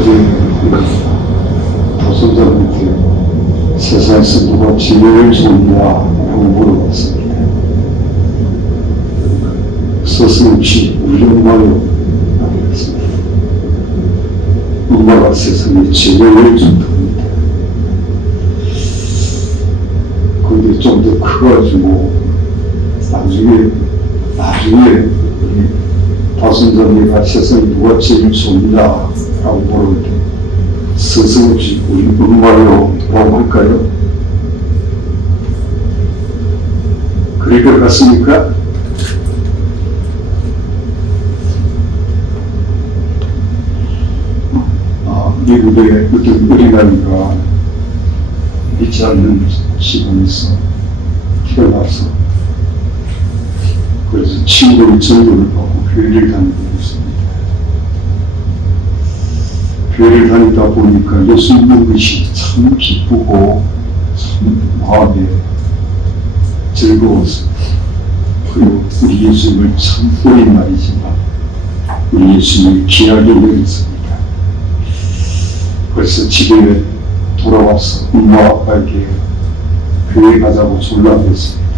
어제 도선자분께 세상에서 누가 제일 좋냐 라고 물어봤습니다. 서슴없이 우리 엄마요 라고 했습니다. 엄마가 세상에 제일 좋답니다. 근데 좀 더 커가지고 나중에 우리 다선자매가 세상에 누가 제일 좋냐라고 물을 때 서슴없이 우리 엄마요 라고 할까요? 그럴 것 같습니까? 미국의 어떤 어린아이가 믿지 않는 집안에서 태어나서 그래서 친구의 전도를 받고 교회를 다니고 있습니다. 교회를 다니다 보니까 예수 믿는 것이 참 기쁘고 참 마음에 즐거워서 그리고 우리 예수님을 참 어린 날이지만 우리 예수님을 귀하게 여겼습니다. 그래서 집에 돌아와서 엄마 아빠에게 교회 가자고 졸라했습니다.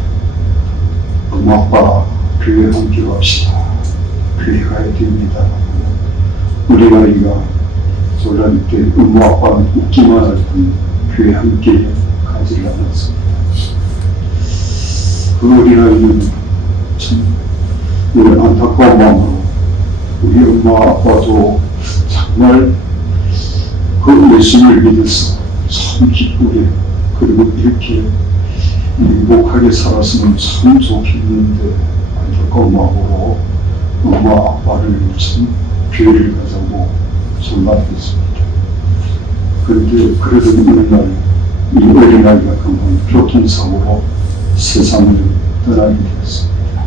엄마 아빠 교회 함께 갑시다. 교회 가야 됩니다. 우리 아이가 졸라할 때 엄마 아빠는 웃기만 할 뿐 교회 함께 가지를 않았습니다. 그 어린아이는 참 안타까운 마음으로 우리 엄마 아빠도 정말 그 예수님을 믿어서 참 기쁘게 그리고 이렇게 행복하게 살았으면 참 좋겠는데 안타까운 마음으로 엄마 아빠를 참 교회를 가자고 전화했습니다. 그런데 그러던 어느 날 이 어린아이가 금방 교통사고로 세상을 떠나게 되었습니다.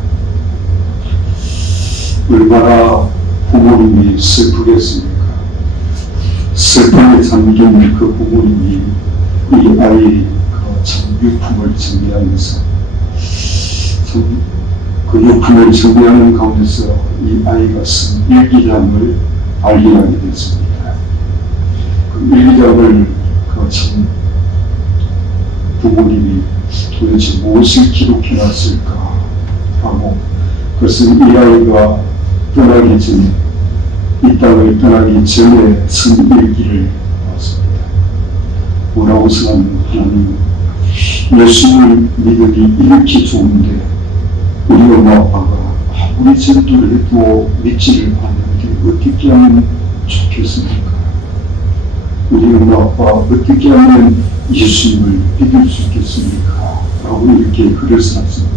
얼마나 부모님이 슬프겠습니까? 슬픔에 잠긴 그 부모님이 이 아이의 참 유품을 정리하면서 그 유품을 정리하는 가운데서 이 아이가 쓴 일기장을 발견하게 됐습니다. 그 일기장을 참 부모님이 도대체 무엇을 기록해놨을까 하고 그것은 이 아이가 떠나기 전에 이 땅을 떠나기 전에 쓴 일기를 봤습니다. 뭐라고 써놨냐면 하나님 예수를 믿으니 이렇게 좋은데 우리 엄마 아빠가 아무리 전도를 해도 믿지를 않는데 어떻게 하면 좋겠습니까? 우리 엄마 아빠 어떻게 하면 예수님을 믿을 수 있겠습니까? 라고 이렇게 글을 써놨습니다.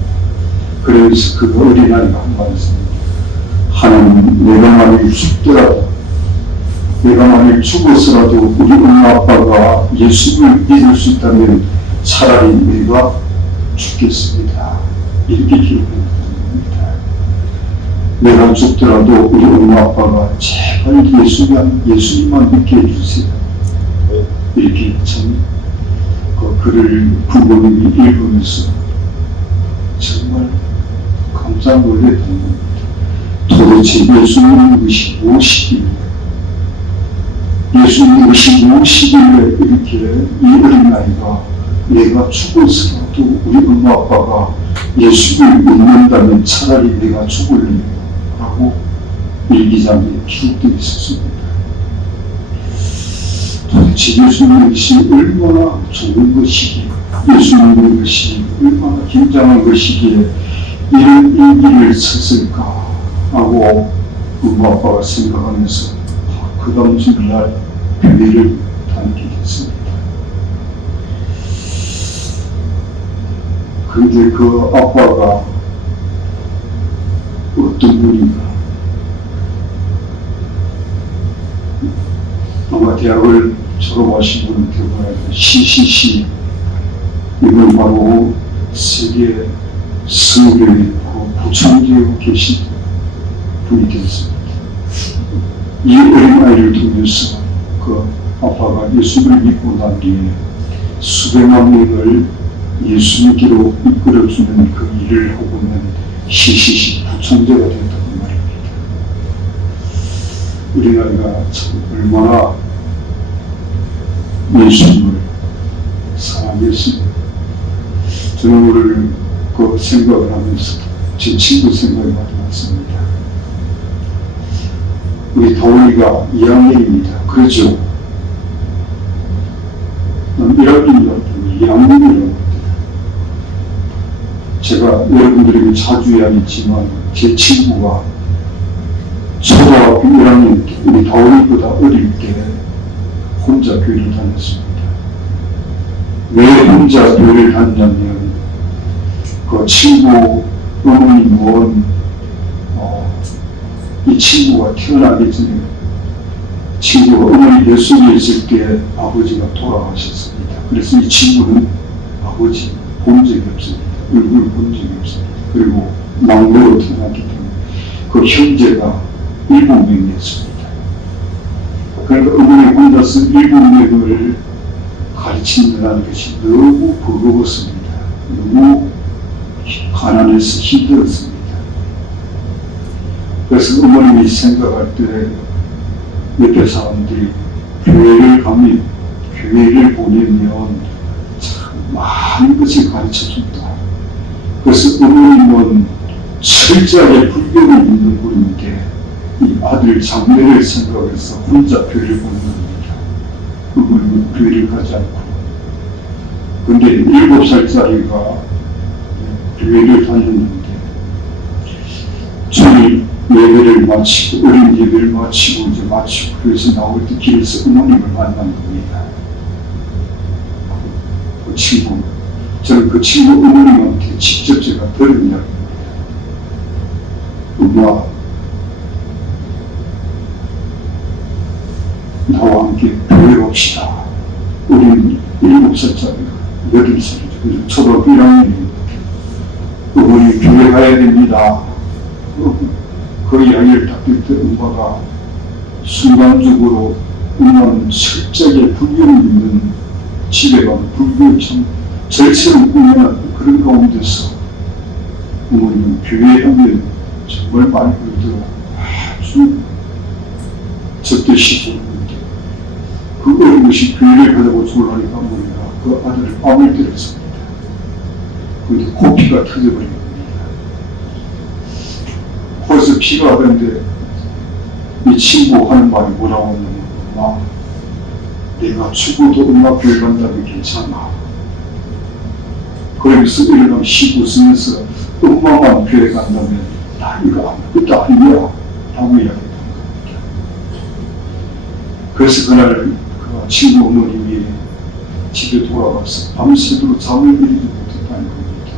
그래서 그 어린아이가 한 말씀입니다. 하나님 내가 만일 죽더라도 내가 만일 죽었어라도 우리 엄마 아빠가 예수를 믿을 수 있다면 차라리 내가 죽겠습니다. 이렇게 기록합니다. 내가 죽더라도 우리 엄마 아빠가 제발 예수님만 믿게 해주세요. 이렇게 참 그 글을 부모님이 읽으면서 정말 깜짝 놀랐던 겁니다. 도대체 예수 믿는 것이 무엇이길래 예수 믿는 것이 무엇이길래 이렇게 이 어린아이가 내가 죽었어도 우리 엄마 아빠가 예수를 믿는다면 차라리 내가 죽을래요 라고 일기장에 기록되어 있었습니다. 도대체 예수 믿는 것이 얼마나 좋은 것이기에 예수 믿는 것이 얼마나 굉장한 것이기에 이런 일기를 썼을까 하고 엄마 아빠가 생각하면서 그 다음 주날 교회를 다니게 됐습니다. 그런데 그 아빠가 어떤 분인가 아마 대학을 졸업하신 분은 대부분 CCC 이건 바로 세계 성교의 부총재로 계신 분이 되었습니다. 이 어린아이를 통해서 그 아빠가 예수를 믿고 난 뒤에 수백만 명을 예수님께로 이끌어주는 그 일을 하고 있는 CCC 부총재가 됐다는 말입니다. 우리나라가 참 얼마나 예수님을 사랑했습니다. 저는 오늘 그 생각을 하면서 제 친구 생각이 많이 났습니다. 우리 다원이가 2학년입니다. 그렇죠? 1학년이라고 2학년이라고 합니다. 제가 여러분들에게 자주 이야기했지만 제 친구가 초등학교 1학년 때 우리 다원이보다 어릴 때 혼자 교회를 다녔습니다. 왜 혼자 교회를 다녔냐면 그 친구 어머님은 이 친구가 태어나기 전에 친구가 어머니 뱃속에 있을 때 아버지가 돌아가셨습니다. 그래서 이 친구는 아버지 본 적이 없습니다. 얼굴 본 적이 없습니다. 그리고 막내로 태어났기 때문에 그 형제가 7명이었습니다. 그러니까 어머니 혼자서 7명을 가르친다는 것이 너무 버거웠습니다. 너무 가난해서 힘들었습니다. 그래서 어머님이 생각할 때 옆에 사람들이 교회를 가면, 교회를 보내면 참 많은 것을 가르쳐준다. 그래서 어머님은 철저하게 불교를 믿는 분인데 이 아들 장래를 생각해서 혼자 교회를 보는 겁니다. 어머님은 교회를 가지 않고. 근데 7살짜리가 교회를 다녔는데 주일 예배를 마치고 어린 예배를 마치고 이제 마치고 그래서 나올 때 길에서 어머님을 만난 겁니다. 그 친구, 저는 그 친구 어머님한테 직접 제가 들은 이야기입니다. 엄마, 나와 함께 교회 옵시다. 우리는 7살짜리가 8살이죠. 그래서 초등학교 1학년입니다. 어머니 교회 가야 됩니다. 그 이야기를 딱 듣을 때 엄마가 순간적으로 엄마는 철저하게 불교를 믿는 집에 가면 불교의 참 절체를 꾸며놨던 그런 가운데서 어머니는 교회에 가면 정말 많이 그러더라. 아주 적대시고 그 어린 것이 교회를 가자고 졸라니까 어머니가 그 아들을 뺨을 때렸습니다. 그런데 코피가 터져버린 겁니다. 거기서 피가 하던데 이 친구 하는 말이 뭐라고 하냐면 엄마, 내가 죽어도 엄마 교회 간다면 괜찮아. 그러면서 일어나면 쉬고 쓰면서 엄마만 교회 간다면 나 이거 아무것도 아니야 라고 이야기했던 겁니다. 그래서 그날 그 친구 어머님이 집에 돌아가서 밤새도록 잠을 이루지 못했다는 겁니다.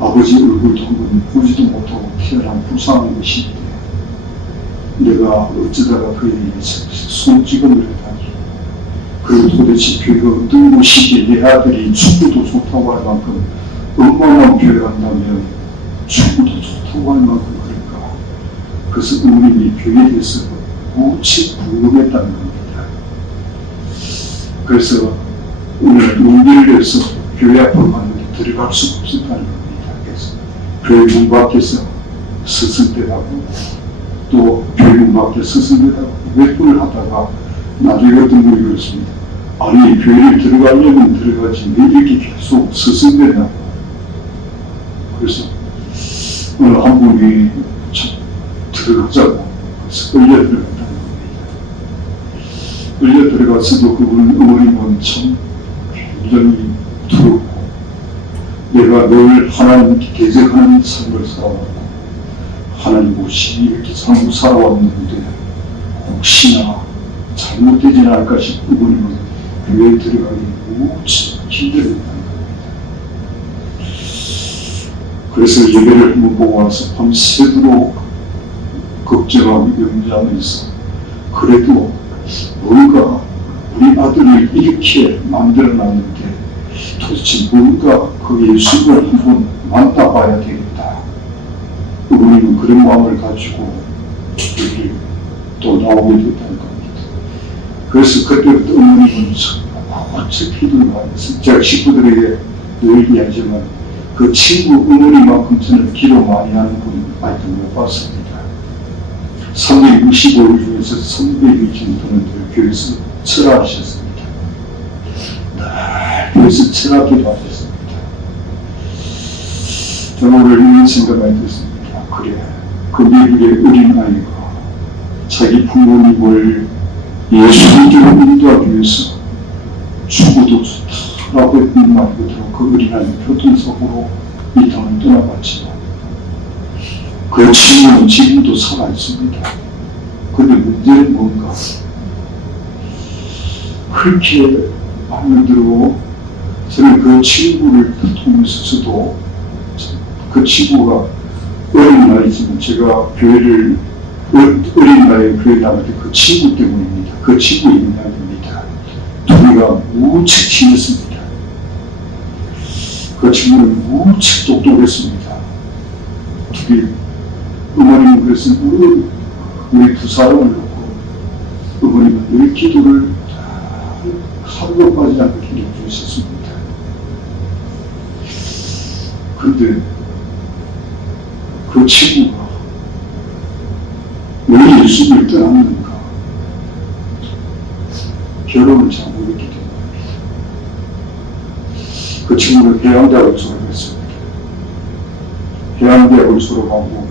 아버지 얼굴도 한번 보지도 못하고 태어난 불쌍한 것인데 내가 어쩌다가 그에게 손찌검을 해다니 그리고 도대체 교회가 어떤 곳이기에 내 아들이 축구도 좋다고 할 만큼 엄마만 교회 간다면 축구도 좋다고 할 만큼 그럴까. 그래서 어머님이 교회에 대해서 무척 궁금했다는 겁니다. 그래서 오늘 용기를 내서 교회 앞으로 갔는데 들어갈 수가 없었다는 겁니다. 그래서 교회 문 밖에서 스승대라고 또 교회 문 밖에 스승대라고 몇 분을 하다가 나중에 어떤 분이 그랬습니다. 아니 교회를 들어가려면 들어가지 왜 이렇게 계속 스승대냐고. 그래서 어느 한 분이 들어가자고 그래서 끌려 들어갔다는 겁니다. 끌려 들어갔어도 그분은 어머님은 참 굉장히 두렵고 내가 늘 하나님께 대적하는 삶을 살아왔고 하나님 없이 이렇게 삶을 살아왔는데 혹시나 잘못되지 않을까 싶은 어머님은 교회에 들어가기 무척 힘들었다는 겁니다. 그래서 예배를 한번 보고 와서 밤새도록 걱정하고 염려하면서 그래도 뭔가 우리 아들을 이렇게 만들어놨는데 도대체 뭔가 그 예수를 한번 만나봐야 되겠다. 어머님은 그런 마음을 가지고 여기 또 나오게 됐다는 겁니다. 그래서 그때부터 어머님은 무척 기도를 많이 했어요. 제가 식구들에게 늘 이야기하지만 그 친구 어머니만큼 저는 기도 많이 하는 분 아직도 못 봤습니다. 365일 중에서 300일 정도는 교회에서 철학하셨습니다. 늘 교회에서 철학기도 하셨습니다. 저는 오늘 이런 생각이 들었습니다. 그래, 그 미국의 어린아이가 자기 부모님을 예수님께로 인도하기 위해서 죽어도 좋다라고 했던 말 그대로 그 어린아이 교통사고로 이 땅을 떠나갔지만 그 친구는 지금도 살아있습니다. 근데 문제는 뭔가 그렇게 만들어 저는 그 친구를 통해서 저도 그 친구가 어린 나이지만 제가 교회를 어린 나이에 교회 나갈 때 그 친구 때문입니다. 그 친구의 영향입니다. 둘이가 무척 친했습니다. 그 친구는 무척 똑똑했습니다. 둘이 어머님은 그래서 우리 두 사람을 놓고 어머님은 늘 기도를 하루도 빠지지 않고 기도해 주셨습니다. 그런데 그 친구가 왜 예수를 떠났는가? 결혼을 잘 모르기 때문입니다. 그 친구는 해양대학을 졸업했습니다. 해양대학을 졸업하고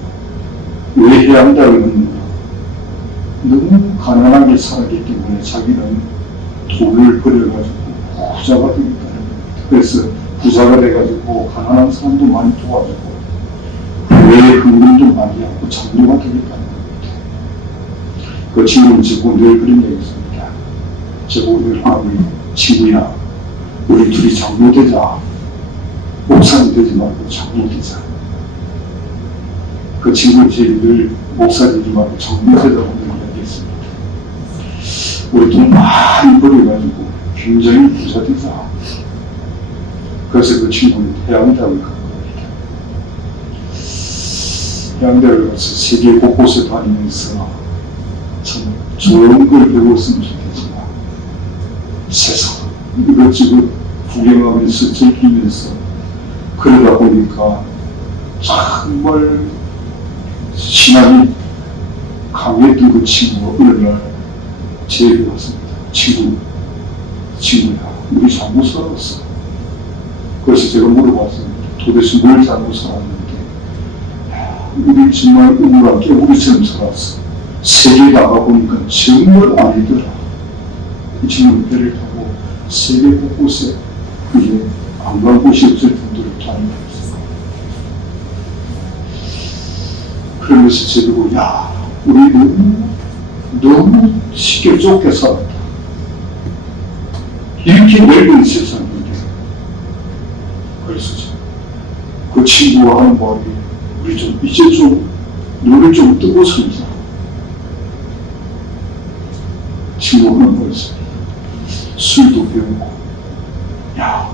왜 해양대학을 갔는가? 너무 가난하게 살았기 때문에 자기는 돈을 벌여가지고 부자가 되겠다는 겁니다. 그래서 부자가 돼가지고 가난한 사람도 많이 도와주고 교회에 헌금도 많이 하고 장로가 되겠다는 겁니다. 그 친구는 저보고 늘 그런 얘기 했습니다. 저보고 늘 우리 친구야, 우리 둘이 장로 되자. 목사님 되지 말고 장로 되자. 그 친구는 제일 늘 목사 되지 말고 장로 되자고 얘기했습니다. 우리 돈 많이 벌여가지고 굉장히 부자 되자. 그래서 그 친구는 해양대학을 간 겁니다. 해양대학을 가서 세계 곳곳에 다니면서 참 좋은 걸 배웠으면 좋겠지만 세상 이것저것 구경하면서 즐기면서 그러다 보니까 정말 신앙이 강했던 그 친구가 어느 날 제게 왔습니다. 친구야, 우리 잘못 살았어. 그래서 제가 물어봤습니다. 도대체 뭘 잘못 살았는데? 우리 정말 우물한 깨우리처럼 살았어. 세계 나가보니까 정말 아니더라. 이 친구는 배를 타고 세계 곳곳에 이제 안 간 곳이 없을 정도로 다니면서 그러면서 제가 야, 우리 너무 쉽게 좁게 살았다. 이렇게 넓은 세상인데. 그래서 그 친구와 하는 말이 우리 좀 이제 좀 눈을 좀 뜨고 살자. 친구가 하는 말이었습니다. 술도 배우고, 야,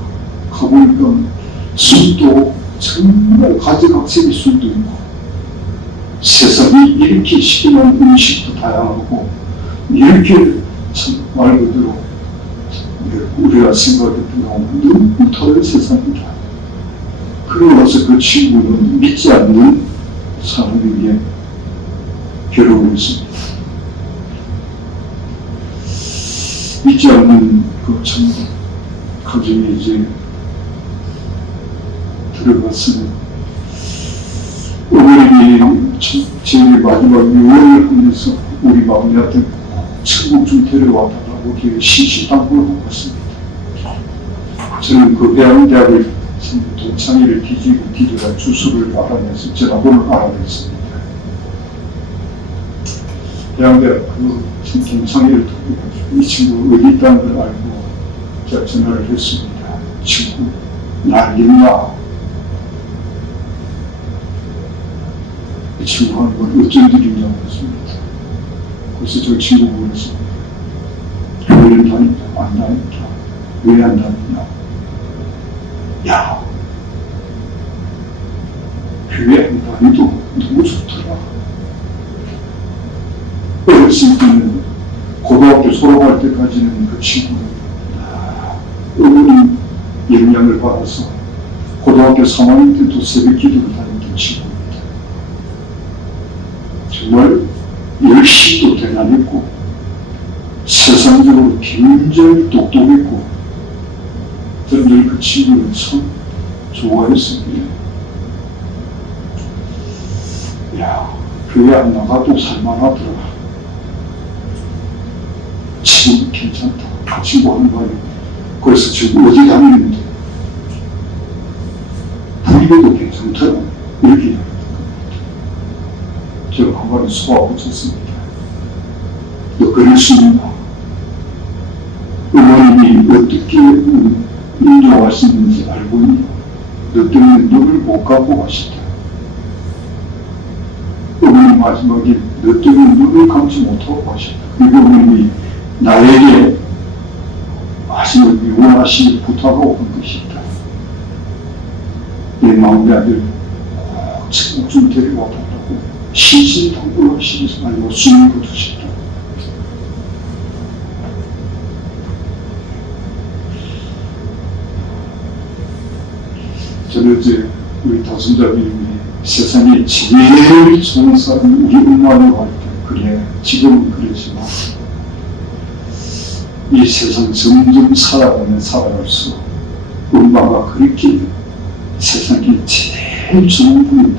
가보니까 술도 정말 가지각색의 술도 있고, 세상이 이렇게 시원한 음식도 다양하고, 이렇게 참 말 그대로 우리가 생각했던 것하고 너무 다른 세상이다. 그러고 나서 그 친구는 믿지 않는 사람에게 결혼을 했습니다. 믿지 않는 그 참 가정에 이제 들어갔으니 어머님이 제일 마지막 유언을 하면서 우리 마음이한테 천국 좀 데려와달라고 이렇게 신신당부를 하고 있습니다. 저는 그 해양대학을 동창회를 뒤지고 뒤져가 주소를 알아내서 전화번호를 알아냈습니다. 해양대학 그 동창회를 통해가지고 이 친구가 어디 있다는 걸 알고 제가 전화를 했습니다. 친구, 날 믿나? 이 친구가 하는 건 어쩐 일이냐고 했습니다. 그래서 저 친구가 그랬습니다. 교회를 다닌다, 안 다닌다. 왜 안 다니냐? 야, 교회 안 다니도 너무 좋더라. 어렸을 때는 고등학교 졸업할 때까지는 그 친구는 어머니 영향을 받아서 고등학교 3학년 때도 새벽 기도를 다녔던 친구입니다. 정말 열심도 대단했고 세상적으로 굉장히 똑똑했고 저는 늘 그 친구를 참 좋아했습니다. 야, 교회 안 나가도 살만하더라. 지금 괜찮다. 그 친구 하는 말이. 그래서 지금 어디 다니는데 불교도 괜찮더라. 이렇게 이야기했던 겁니다. 제가 한 번에 쏘아붙였습니다. 너 그럴 수 있나? 어머님이 어떻게 인정하시는지 알고 있냐? 너 때문에 눈을 못 감고 가시다. 어머니 마지막에 너 때문에 눈을 감지 못하고 가셨다. 그리고 어머님이 나에게 마지막 유언하시길 부탁하고 한 것이 있다. 내 마음의 아들 꼭 좀 데려와 달라고 신신당부를 하시면서 아니면 숨을 거두셨다. 저는 어제 우리 다순자님이 세상에 제일 좋은 사람이 우리 엄마라고 할 때 그래, 지금은 그러지만 이 세상 점점 살아가면 살아갈수록 엄마가 그렇게 세상에 제일 좋은 분이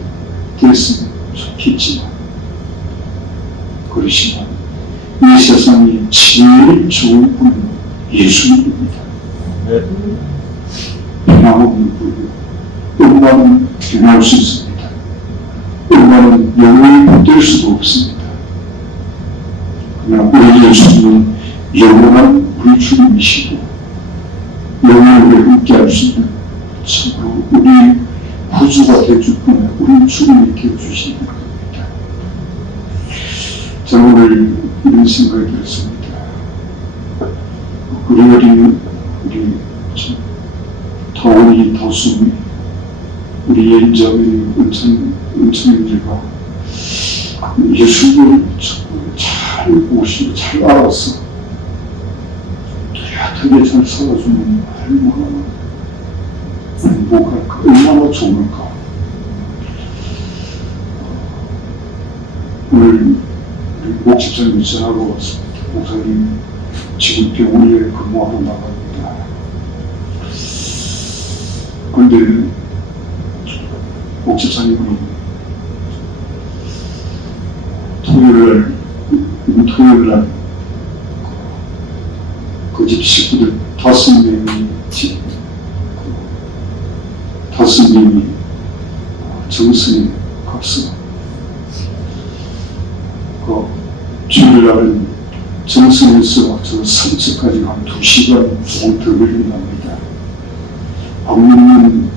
됐으면 좋겠지만 그렇지만 이 세상에 제일 좋은 분은 예수님입니다. 변함없는 분이요. 엄마는 변할 수 있습니다. 엄마는 영원히 붙들 수도 없습니다. 그러나 우리 예수님은 영원한 우리 주님이시고 영원히 함께할 수 있는 참으로 우리 구주가 되어줄 뿐 우리 주님이 되어주시는 겁니다. 저는 오늘 이런 생각이 들었습니다. 우리 어린 우리 더원이 더수미 우리 연자의 은천인들과 예수님을 잘 모시고 잘 알아서 뚜렷하게 잘 살아주면 얼마나 행복할까, 얼마나 좋을까. 오늘 우리 목집사님이 전화가 왔습니다. 목사님 지금 병원에 근무하러 나갑니다. 그런데 목집사님은 토요일날 그 집 식구들 5명이 정선에 가서 그 주일날은 정선에서 저 삼척까지 한 2시간 조금 더 걸린답니다. 방문은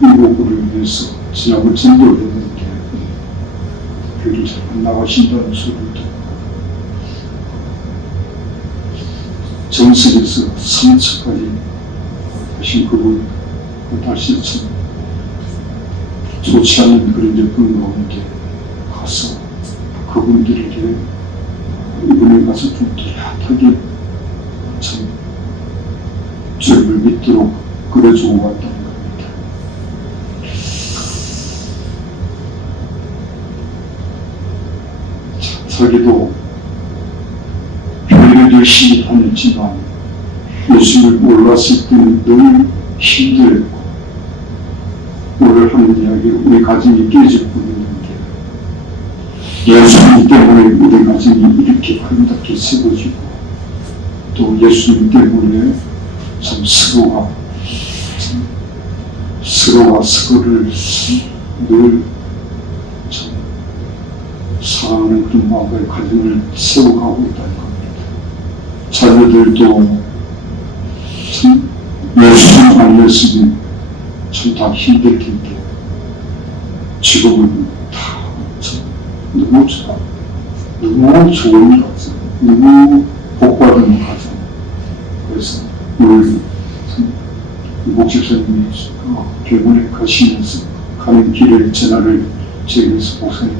이목구를 위해서 지난번 전도를 했는데 교회를 잘 안 나가신다는 소리를 듣고 정선에서 삼척까지 하신 그분 날씨 참 좋지 않은 그런 여건 가운데 가서 그분들에게 이번에 가서 좀 뚜렷하게 참 죄를 믿도록 그려주고 왔다는 겁니다. 자기도 교회를 열심히 다녔지만 예수를 몰랐을 때는 늘 힘들었고 오늘 하는 이야기 우리 가정이 깨질 뿐이었는데 예수님 때문에 우리 가정이 이렇게 아름답게 세워지고 또 예수님 때문에 참 서로가 서로를 늘 참 사랑하는 그런 마음의 가정을 세워가고 있다는 겁니다. 자녀들도 참 예수님 알렸으면 참 다 힘들 텐데 지금은 다 참 너무 좋은 가정, 너무 복받은 가정. 그래서 오늘 목집사님이 병원에 가시면서 가는 길에 전화를 제기해서 목사님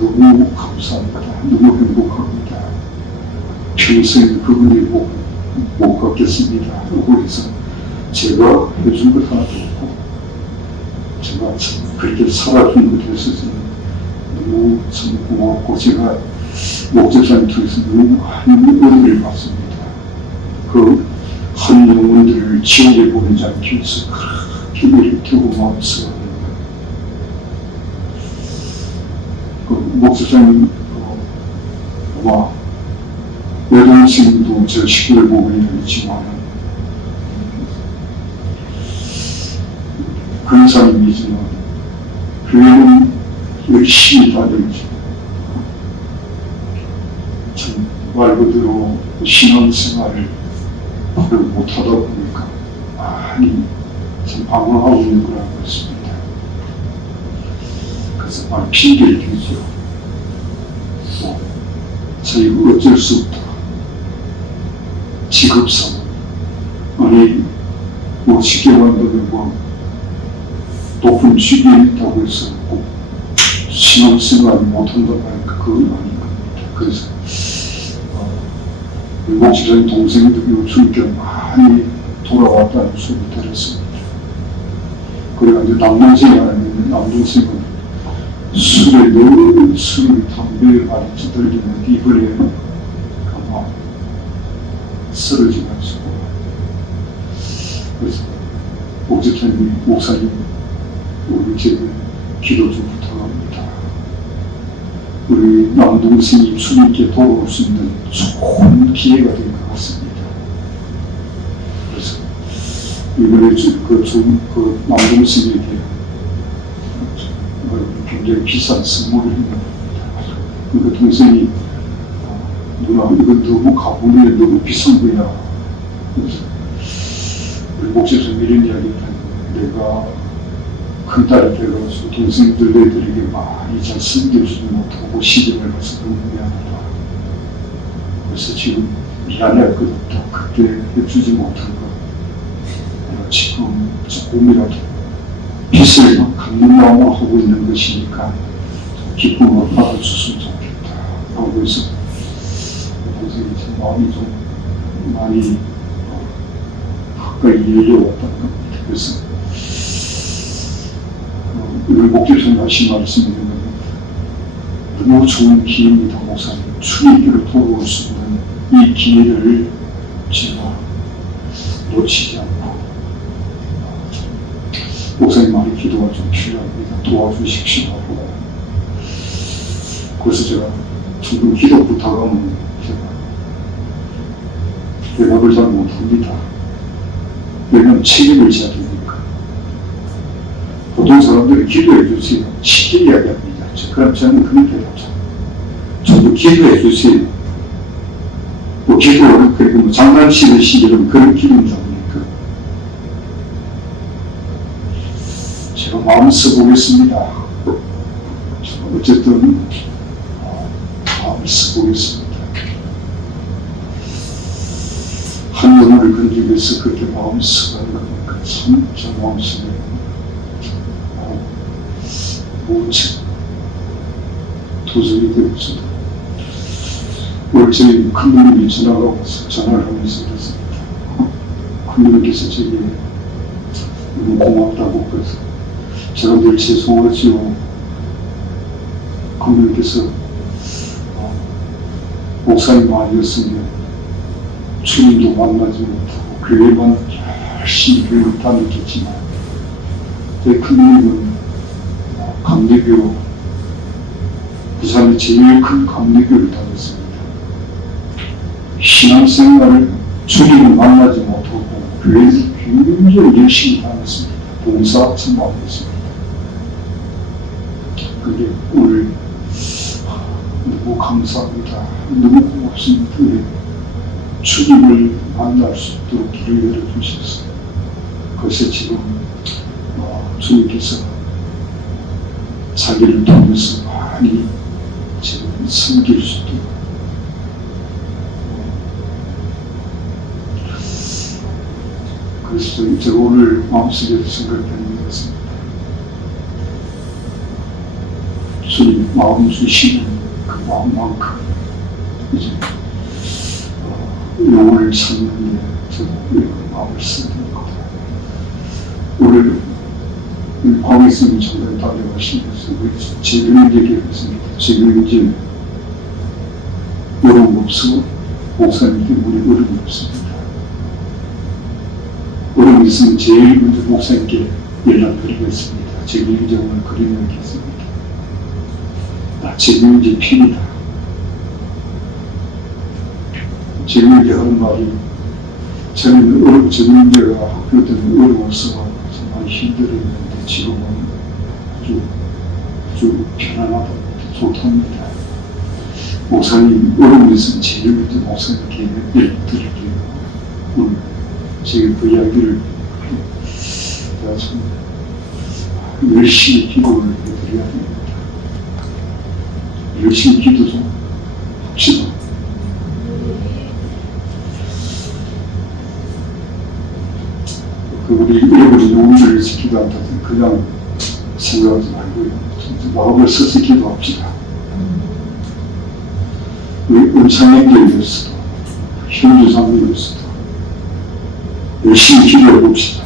너무 감사합니다. 너무 행복합니다. 평생 그분의 못 갚겠습니다. 그래서 제가 해준 것 하나도 없고 제가 그렇게 살아준 것에 있어서 너무 참 고맙고 제가 목재산을 통해서 너무 많은 은혜를 받습니다. 그 한 영혼들을 지옥에 보내지 않기 위해서 그렇게 일으키고 마음쓰고 그 목재산은 아마 여동생도 저 시골에 보고 있지만 근사님이지만 교회는 열심히 다니죠. 참 말 그대로 신앙생활을 못하다 보니까 많이 참 방황하고 있는 거라고 했습니다. 그래서 많이 핑계를 대죠. 뭐 저희가 어쩔 수 없다. 직업상 아니 뭐 쉽게 말하면 뭐 높은 직위에 있다고 해서 꼭 신앙생활을 못한다고 하니까 그건 아닌 겁니다. 그래서 목지사님 동생들이 요즘께 많이 돌아왔다는 소리 들었습니다. 그래가 이제 남동생이 아니면 남동생은 술에 늘 술이 담배에 많이 찌들리면 이번에 아마 쓰러지면서 그래서 목지사님 목사님 우리 집에 기도 좀 부탁합니다. 우리 남동생이 주님께 돌아올 수 있는 좋은 기회가 된 것 같습니다. 그래서 이번에 그 남동생에게 굉장히 비싼 선물을 했는데 그 동생이 누나 이건 너무 가보네 너무 비싼 거야. 그래서 우리 목사에서 이런 이야기를 했는데 내가 큰딸이 되어서 동생들 애들에게 많이 잘 숨겨주지 못하고 시집을 가서 너무 미안하다. 그래서 지금 미안할 것 없다. 그때 해주지 못한 거 내가 지금 조금이라도 빚을 갚는 마음으로 하고 있는 것이니까 기쁨을 받아줬으면 좋겠다. 라고 해서 동생이 참 마음이 좀 많이 가까이 열려왔다는 겁니다. 그래서 우리 목재선 하신 말씀이 있는 너무 좋은 기회입니다. 목사님 주님께로 돌아올 수 있는 이 기회를 제가 놓치지 않고 목사님 많이 기도가 좀 필요합니다. 도와주십시오 하고 그래서 제가 지금 기도 부탁하면 제가 대답을 잘 못합니다. 왜냐하면 책임을 져야 되니까. 보통 사람들이 기도해 주세요. 쉽게 이야기합니다. 그럼 저는 그렇게 하죠. 저도 기도해 주세요. 뭐 기도를 그리고 뭐 장난치는 시기는 그런 기도인 줄 압니까? 제가 마음 써보겠습니다. 어쨌든 마음을 써보겠습니다. 한 영혼을 건지기 위해서 그렇게 마음을 써가는 거니까 참 저 마음 쓰네요. 무척 도전이 되었습니다. 오늘 저희 큰누님이 전화를 하면서 그랬습니다. 큰누님께서 저에게 너무 고맙다고 그래서 제가 늘 죄송하지요. 큰누님께서 목사님 아니었으면 주님도 만나지 못하고 교회만 열심히 교회를 다녔겠지만 제 큰누님은 감리교, 부산의 제일 큰 감리교를 다녔습니다. 신앙생활을 주님을 만나지 못하고 교회에서 굉장히 열심히 다녔습니다. 봉사 참여했습니다. 그게 오늘 너무 감사합니다. 너무 고맙습니다. 주님을 만날 수 있도록 길을 열어주셔서 그래서 지금 주님께서 자기를 통해서 많이 지금 섬길 수 있도록 그래서 제가 오늘 마음속에 생각하는 것은 주님 마음 주시는 그 마음만큼 이제 영혼을 찾는 데 저는 마음을 쓰는 겁니다. 오늘 광해성 장관이 달려가시면서 우리 재경인에게 했습니다. 재경인지 어려움 없어. 목사님께 우리 어려움 없습니다. 어려움 있으면 제일 먼저 목사님께 연락드리겠습니다. 재경인정을 그려놓겠습니다. 재경인지 필이다. 재경인지 하는 말이 저는 재경인지가 학교 때는 어려워서 정말 힘들었는데 지금은 아주 편안하다, 좋답니다. 목사님 어려움이 있으면 제일 먼저 목사님께 연락드릴게요. 오늘 제가 그 이야기를 제가 참 열심히 기도를 해드려야 됩니다. 열심히 기도 좀 합시다. 우리 잃어버린 영혼들을 위해서 기도한다. 그냥 생각하지 말고요. 마음을 써서 기도합시다. 우리 은창님들 위해서도, 현주사님 위해서도 열심히 기도해 봅시다.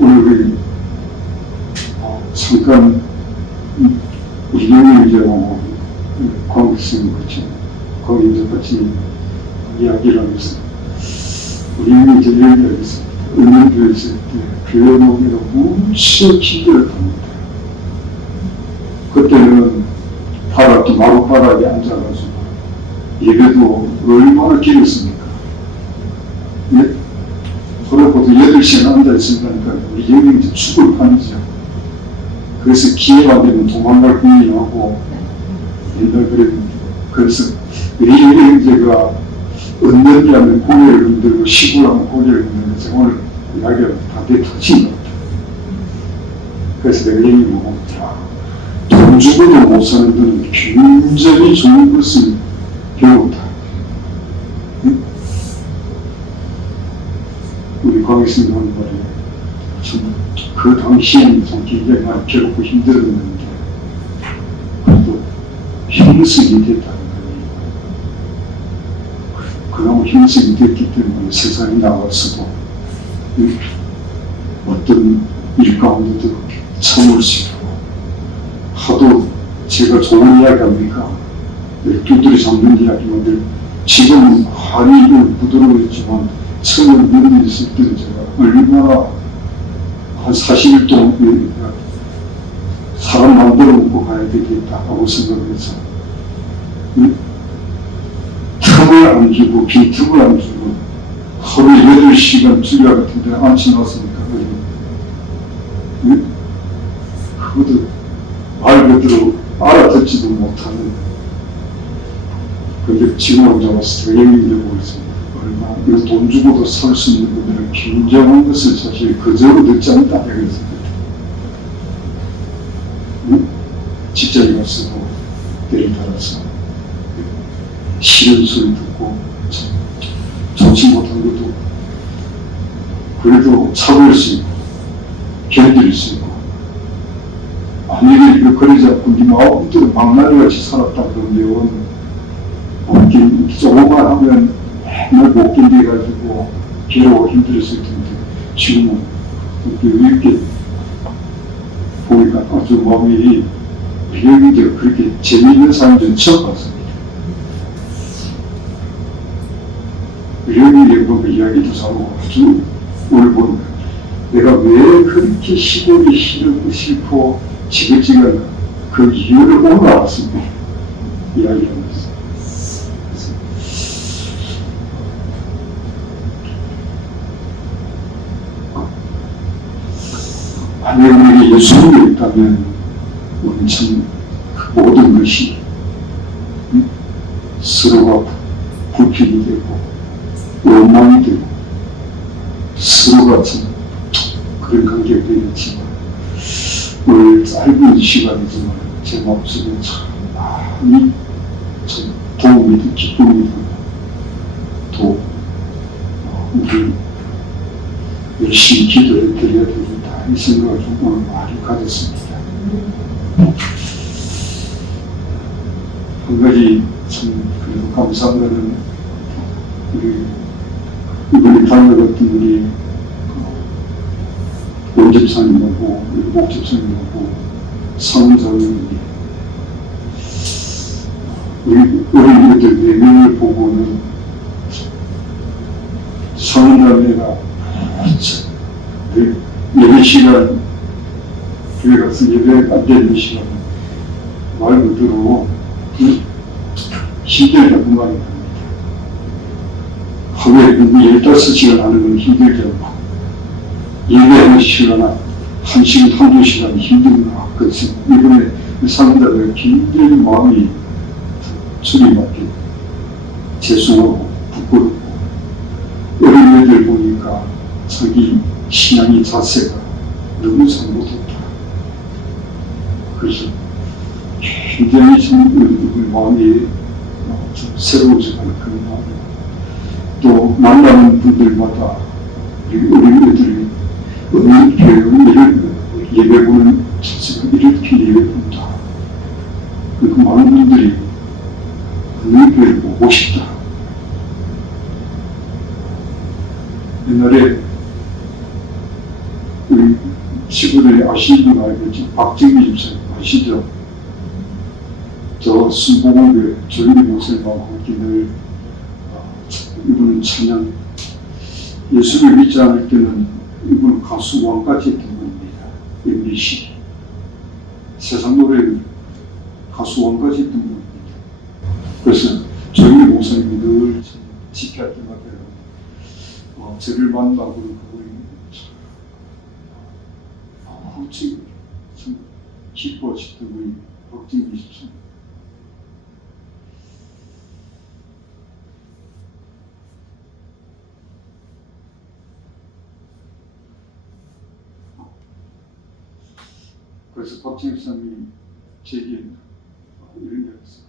오늘 우리 잠깐 우리 영웅이제하고 광국스님 같이 거기 이제 같이 이야기를 하면서 우리 영웅이제 얘기하겠습니다. 은행교회 있을 때 교회 오기가 무척 힘들었답니다. 그때는 바닥도 마룻바닥에 앉아가지고 예배도 얼마나 길었습니까? 예? 그러고도 8시간 앉아있으니까 우리 여기 이제 죽을 판이죠. 그래서 기회가 되면 도망갈 고민하고 옛날 그랬는데, 그래서 왜 여행제가 언년이라면 고개를 흔들고 시골하면 고개를 흔들면서 오늘 이야기가 다 터진 것 같아요. 그래서 내가 얘기 보고 돈 주고도 못 사는 데는 굉장히 좋은 것을 배웠다. 응? 우리 광희스님 하는 말에 그 당시에는 좀 굉장히 많이 괴롭고 힘들었는데 그래도 형성이 됐다는 거예요. 그나마 형성이 됐기 때문에 세상에 나와서도 어떤 일 가운데도 참을 수 있고, 하도 제가 좋은 이야기 합니까? 두드리 잡는 이야기만들 지금 한이 부드러워졌지만 처음 눈이 있을 때는 제가 얼마나 한 40일 동안 사람 만들어 먹고 가야 되겠다 하고 생각해서 틈을 안 주고 빈틈을 안 주고 하루 8시간 주야 같은 데 앉혀놨으니까 그것도 말 그대로 알아듣지도 못하는, 근데 지금 잡아서 되게 힘들고 있습니다. 얼마 돈 주고도 살 수 있는 분들은 굉장한 것을 사실 그저로 듣지 않다 그랬습니다. 직장에 가서도 때를 달아서 싫은 소리 듣고 좋지 못한 것도 그래도 참을 수 있고 견딜 수 있고, 아니 그러지 않고 네 마음대로 망나니같이 살았다 그러면 조금만 하면 맨날 못 견뎌가지고 괴로워 힘들었을 텐데 지금은 이렇게 보니까 아주 마음이 여기도 그렇게 재미있는 사람들은 처음 봤습니다. 여기에 보면 이야기도 잘하고 아주 오늘 보니까 내가 왜 그렇게 시골이 싫고 지긋지긋한가 그 이유를 오늘 알았습니다. 이야기하면서. 만약 우리에게 예수님이 있다면 우리는 참 모든 것이 서로가 불필이 되고 원망이 되고 서로가 참 그런 관계가 되겠지만 오늘 짧은 시간이지만 제 마음속에 참 많이 참 도움이 되고 기쁨이 되고 또 우리 열심히 기도해 드려야 되겠다 이 생각을 좀 오늘 많이 가졌습니다. 한 가지 참 그래도 감사한 것은 우리 이번에 달려갔던 우리 오 집사님하고 목 집사님하고 사무장님이 우리 어린이들 4명을 보고는 사무장애가 예배 시간 교회 가서 예배 안 되는 시간 말 그대로 힘들다는 말이 납니다. 하루에 15시간 하는 건 힘들지 않고 예배하는 시간 1시간, 1~2시간 힘든구나. 그래서 이번에 사람들의 힘든 마음이 주님께 죄송하고 부끄럽고 어린애들 보니까 자기 신앙의 자세가 너무 잘못했다. 그래서 굉장히 좀 마음이 좀 새로워지는 그런 마음이에요. 또 만나는 분들마다 어린애들이 어느 교회를 예배 보는 자체가 이렇게 예배 본다. 그 많은 분들이 어느 교회를 보고 싶다. 옛날에 우리 시골에 아시는 분 알겠죠? 박정희 집사님 아시죠? 저 순복음교회 조윤희 목사님하고 함께 늘 이분은 찬양 예수를 믿지 않을 때는 이분은 가수 왕까지 했던 분입니다. MBC 세상 노래 가수 왕까지 했던 분입니다. 그래서 조윤희 목사님이 늘 집회할 때마다 저를 만나고 그분이 참 기뻐하셨던 분이 박정희 집사님. 그래서 박정희 집사님이 제게 이런 얘기를 했어요.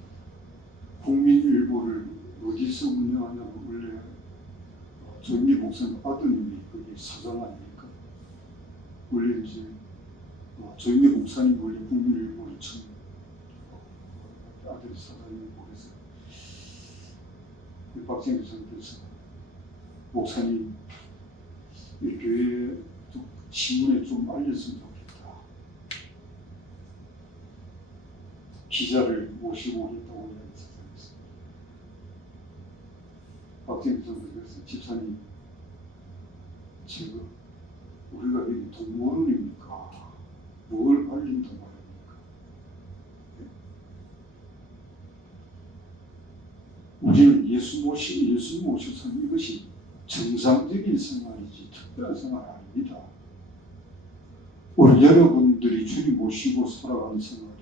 국민일보를 어디서 운영하냐면 원래 조윤희 목사님 아드님이 거기 사장 아닙니까? 원래 이제 조윤희 목사님 원래 국민일보를 처음 아들이 사장이고 그래서 박정희 목사님께서 목사님 이 교회 신문에 좀 알렸으면 좋겠다. 기자를 모시고 오겠다고 이야기했습니다. 박정희 목사님께서 집사님 지금 우리가 여기 동물원입니까? 뭘 알린다고 말입니까? 네? 우리는 예수 모셔서는 이것이 정상적인 생활이지 특별한 생활이 아닙니다. 우리 여러분들이 주님 모시고 살아가는 생활이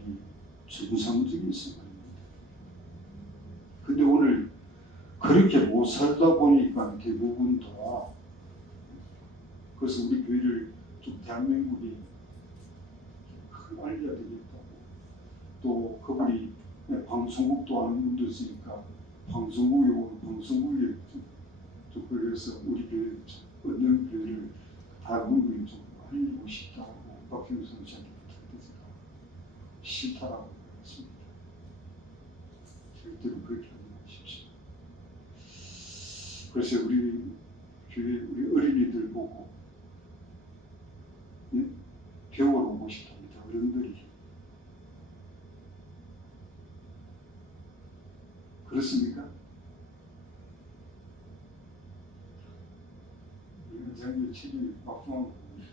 정상적인 생활입니다. 근데 오늘 그렇게 못 살다 보니까 대부분 다 그래서 우리 교회를 좀 대한민국이 알려야 되겠다고 또 그분이 방송국도 하는 분도 있으니까 방송국에 오고 방송국에 좀 그래서 우리 교회 얻는 교회를 대한민국에 좀 알리고 싶다고 박형수 선생님한테 부탁드렸습니다. 싫다라고 했습니다. 절대로 그렇게 하지 마십시오. 그래서 우리 교회 우리 어린이들 보고 배우러 오고 싶답니다. 어른들이. 그렇습니까? 우리 원장님 책임이 막중한 겁니다.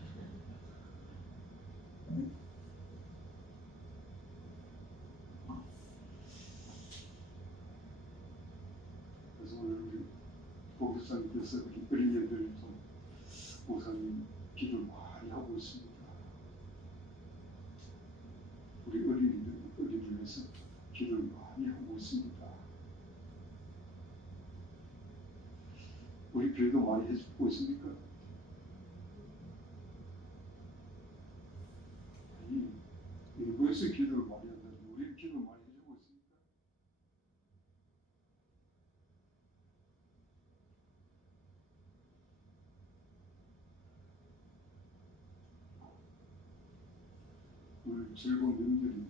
그래서 오늘 우리 목사님께서 우리 어린이들 좀 목사님 기도를 많이 하고 있습니다. 우리 어린이들 위해서 기도를 많이 하고 있습니다. 우리 교회도 많이 해주고 있습니까? 아니, 일부에서 기도를 많이 한다면 우리 기도 많이 해주고 있습니까? 오늘 즐거운 명절인데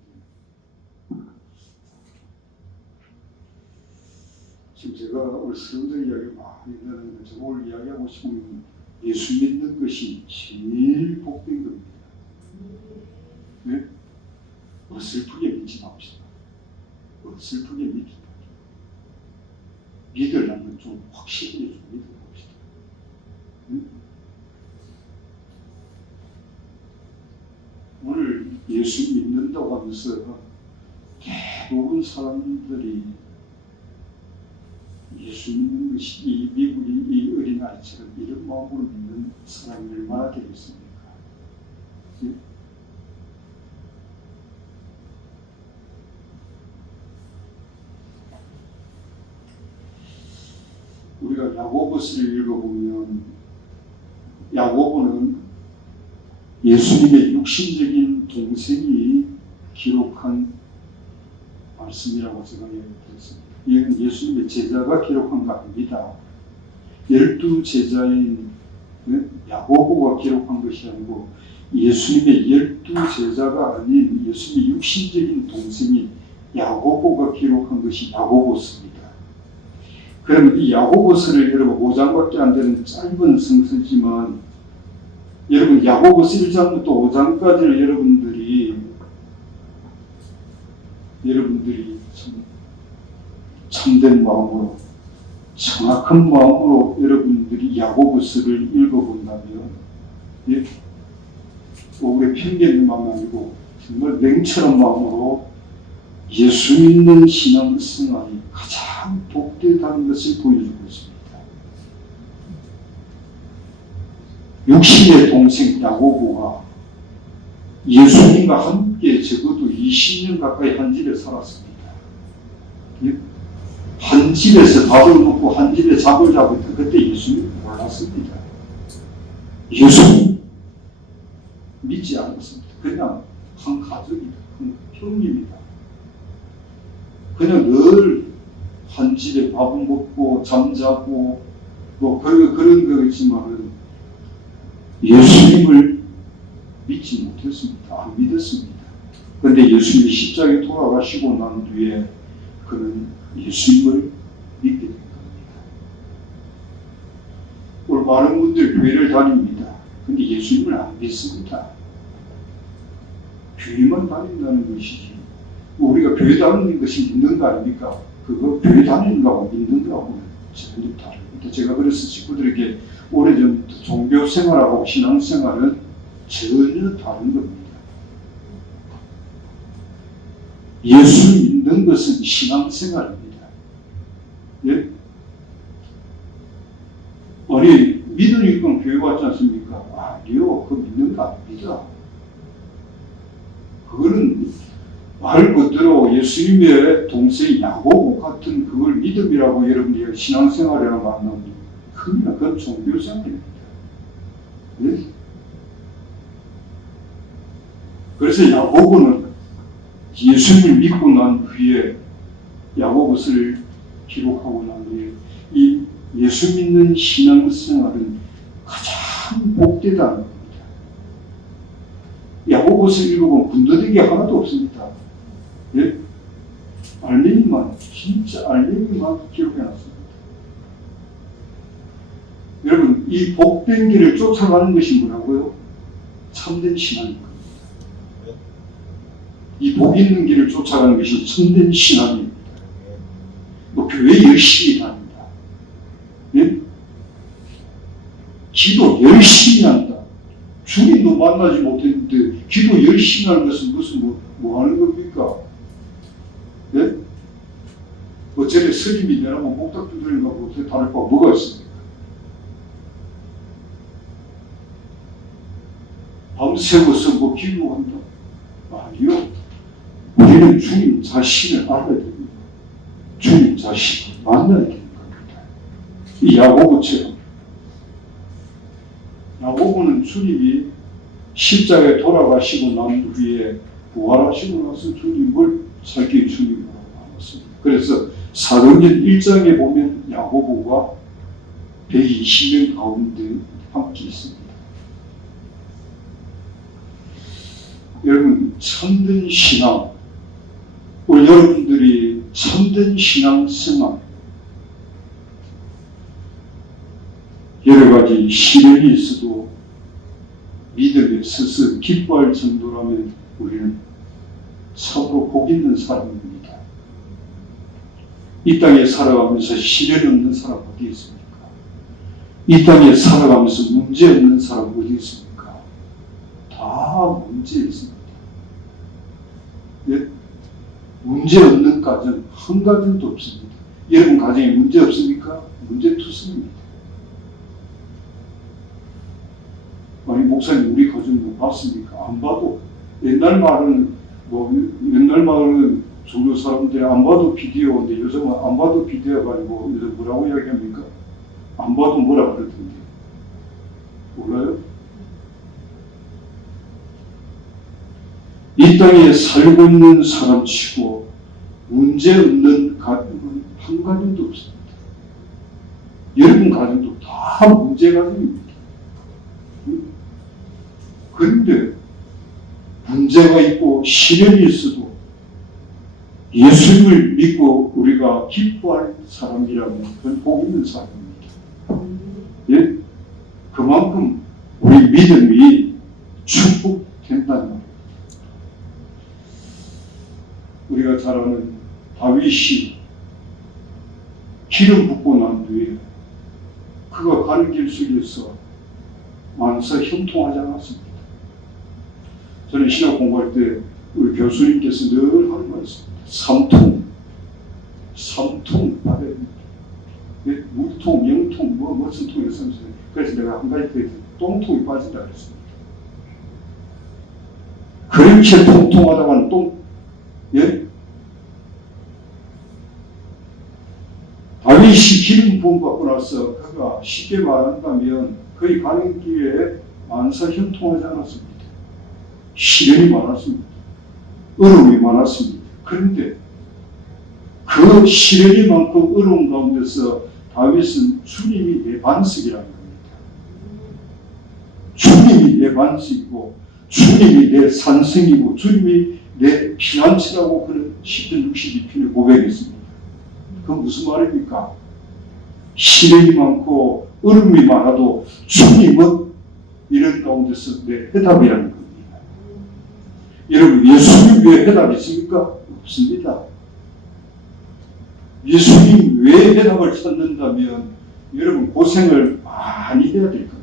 지금 제가 오늘 성경 이야기 많이 했는데 제가 오늘 이야기하고 싶은 예수 믿는 것이 제일 복된 겁니다. 네? 어설프게 믿지 맙시다. 어설프게 믿지 맙시다. 믿으려면 좀 확실히 좀 믿어봅시다. 네? 오늘 예수 믿는다고 하면서 대부분 사람들이 예수 믿는 것이 이 미국의 이 어린아이처럼 이런 마음으로 믿는 사람이 얼마나 되겠습니까? 예? 우리가 야고보서를 읽어보면 야고보는 예수님의 육신적인 동생이 기록한 말씀이라고 생각이 들었습니다. 이건 예수님의 제자가 기록한 거 아닙니다. 12제자인 야고보가 기록한 것이 아니고 예수님의 12제자가 아닌 예수님의 육신적인 동생인 야고보가 기록한 것이 야고보서입니다. 그러면 이 야고보서를 여러분 5장밖에 안 되는 짧은 성서지만 여러분 야고보서 1장부터 5장까지를 여러분들이 참된 마음으로 정확한 마음으로 여러분들이 야고보서를 읽어본다면 오히려 편견 있는 마음이 아니고 정말 냉철한 마음으로 예수 믿는 신앙생활이 가장 복되다는 것을 보여주고 있습니다. 육신의 동생 야고보가 예수님과 함께 적어도 20년 가까이 한 집에 살았습니다. 한 집에서 밥을 먹고 한 집에 잠을 자고 있던 그때 예수님 몰랐습니다. 예수님 믿지 않았습니다. 그냥 한 가족이다. 한 형님이다. 그냥 늘 한 집에 밥을 먹고 잠자고 뭐 그런 거겠지만은 예수님을 믿지 못했습니다. 안 믿었습니다. 그런데 예수님이 십자가에 돌아가시고 난 뒤에 그는 예수님을 믿게 된 겁니다. 오늘 많은 분들이 교회를 다닙니다. 그런데 예수님을 안 믿습니다. 교회만 다닌다는 것이지 우리가 교회 다니는 것이 믿는 거 아닙니까? 그거 교회 다니는 거하고 믿는 거하고는 전혀 다릅니다. 제가 그래서 친구들에게 오래전부터 종교 생활하고 신앙 생활은 전혀 다른 겁니다. 예수 믿는 것은 신앙 생활입니다. 예? 아니 믿으니까 교회 왔지 않습니까? 아니요, 그거 믿는 거 아닙니다. 그거는 말 그대로 예수님의 동생 야고보 같은 그걸 믿음이라고 여러분들이 신앙생활이라고 만나면 큰일 그건 종교생활입니다. 네? 그래서 야고보는 예수님을 믿고 난 후에 야고보서를 기록하고 난 후에 이 예수 믿는 신앙생활은 가장 복되다는 겁니다. 야고보서 읽어보면 군더더기 하나도 없습니다. 예? 알맹이만, 진짜 알맹이만 기록해놨습니다. 여러분, 이 복된 길을 쫓아가는 것이 뭐라고요? 참된 신앙입니다. 이 복 있는 길을 쫓아가는 것이 참된 신앙입니다. 뭐 교회 열심히 다닌다. 예? 기도 열심히 한다. 주님도 만나지 못했는데 기도 열심히 하는 것은 무슨 뭐 하는 겁니까? 예? 어차피 스님이 내가 뭐 목탁 두드리는 거하고 어떻게 다를 바가 뭐가 있습니까? 밤새워서 뭐 기도한다? 아니요. 우리는 주님 자신을 알아야 됩니다. 주님 자신을 만나야 되는 겁니다. 이 야고보처럼 야고보는 주님이 십자가에 돌아가시고 난 후에 부활하시고 나서 주님을 자기의 주님으로 만났습니다. 그래서 사도행전 1장에 보면 야고보가 120명 가운데 함께 있습니다. 여러분, 참된 신앙, 우리 여러분들이 참된 신앙 생활 여러 가지 가지 시련이 있어도 믿음에 서서 기뻐할 정도라면 우리는 참으로 복 있는 사람입니다. 이 땅에 살아가면서 시련 없는 사람 어디 있습니까? 이 땅에 살아가면서 문제 없는 사람 어디 있습니까? 다 문제 있습니다. 예? 문제 없는 가정 한 가정도 없습니다. 여러분 가정에 문제 없습니까? 문제 투성입니다. 아니 목사님 우리 가정 뭐 봤습니까? 안 봐도 옛날 말은 종교 사람들이 안 봐도 비디오인데 요즘은 안 봐도 비디오가 아니고 요즘 뭐라고 이야기합니까? 안 봐도 뭐라 그러던데 몰라요? 이 땅에 살고 있는 사람치고 문제 없는 가정은 한 가정도 없습니다. 여러분 가정도 다 문제 가정입니다. 그런데 문제가 있고 시련이 있어도 예수님을 믿고 우리가 기뻐할 사람이라면 그건 복 있는 사람입니다. 예? 그만큼 우리 믿음이 축복된다는 말입니다. 우리가 잘 아는 다윗이 기름 붓고 난 뒤에 그가 가는 길 속에서 만사 형통하지 않았습니다. 저는 신학 공부할 때 우리 교수님께서 늘 하는 말씀입니다. 삼통 받아야 됩니다. 물통, 영통, 무슨 통이었어요. 그래서 내가 한 가지 더 똥통이 빠진다 그랬습니다. 그렇게 통통하다가는 예? 다윗이 기름 부음 받고 나서 그가 쉽게 말한다면 그의 가는 길에 만사 형통하지 않았습니다. 시련이 많았습니다. 어려움이 많았습니다. 그런데 그 시련이 많고 어려움 가운데서 다윗은 주님이 내 반석이라는 겁니다. 주님이 내 반석이고 주님이 내 산성이고 주님이 내 피난처라고 그런 10편 62편에 고백했습니다. 그건 무슨 말입니까? 시련이 많고 어려움이 많아도 주님은 이런 가운데서 내 해답이라는 겁니다. 여러분 예수님 왜 해답이 있습니까? 없습니다. 예수님 왜 해답을 찾는다면 여러분 고생을 많이 해야 될 겁니다.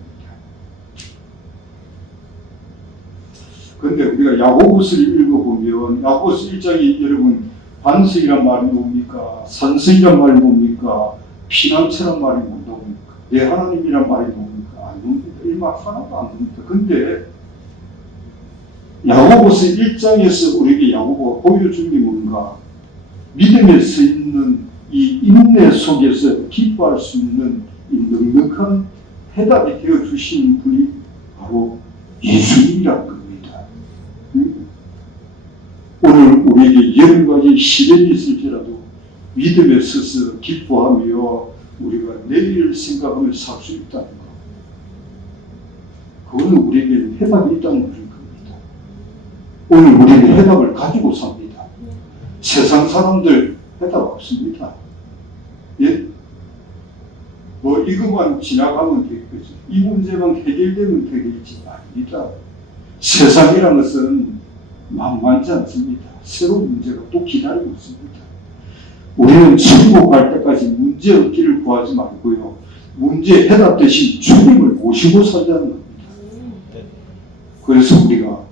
그런데 우리가 야고보서를 읽어보면 야고보서 1장이 여러분 반석이란 말이 뭡니까? 산성이란 말이 뭡니까? 피난처란 말이 뭡니까? 내 하나님이란 말이 뭡니까? 안 뭡니다. 이 말 하나도 안 뭡니다. 근데 야고보서 1장에서 우리에게 야고보가 보여준 게 뭔가? 믿음에 서 있는 이 인내 속에서 기뻐할 수 있는 이 넉넉한 해답이 되어 주시는 분이 바로 예수님이라는 겁니다. 오늘 우리에게 여러 가지 시련이 있을지라도 믿음에 서서 기뻐하며 우리가 내일을 생각하며 살 수 있다는 것. 그거는 우리에게 해답이 있다는 겁니다. 오늘 우리는 해답을 가지고 삽니다. 세상 사람들 해답 없습니다. 예? 뭐 이것만 지나가면 되겠지. 이 문제만 해결되면 되겠지. 아닙니다. 세상이라는 것은 만만치 않습니다. 새로운 문제가 또 기다리고 있습니다. 우리는 천국 갈 때까지 문제 없기를 구하지 말고요. 문제 해답 대신 주님을 모시고 살자는 겁니다. 그래서 우리가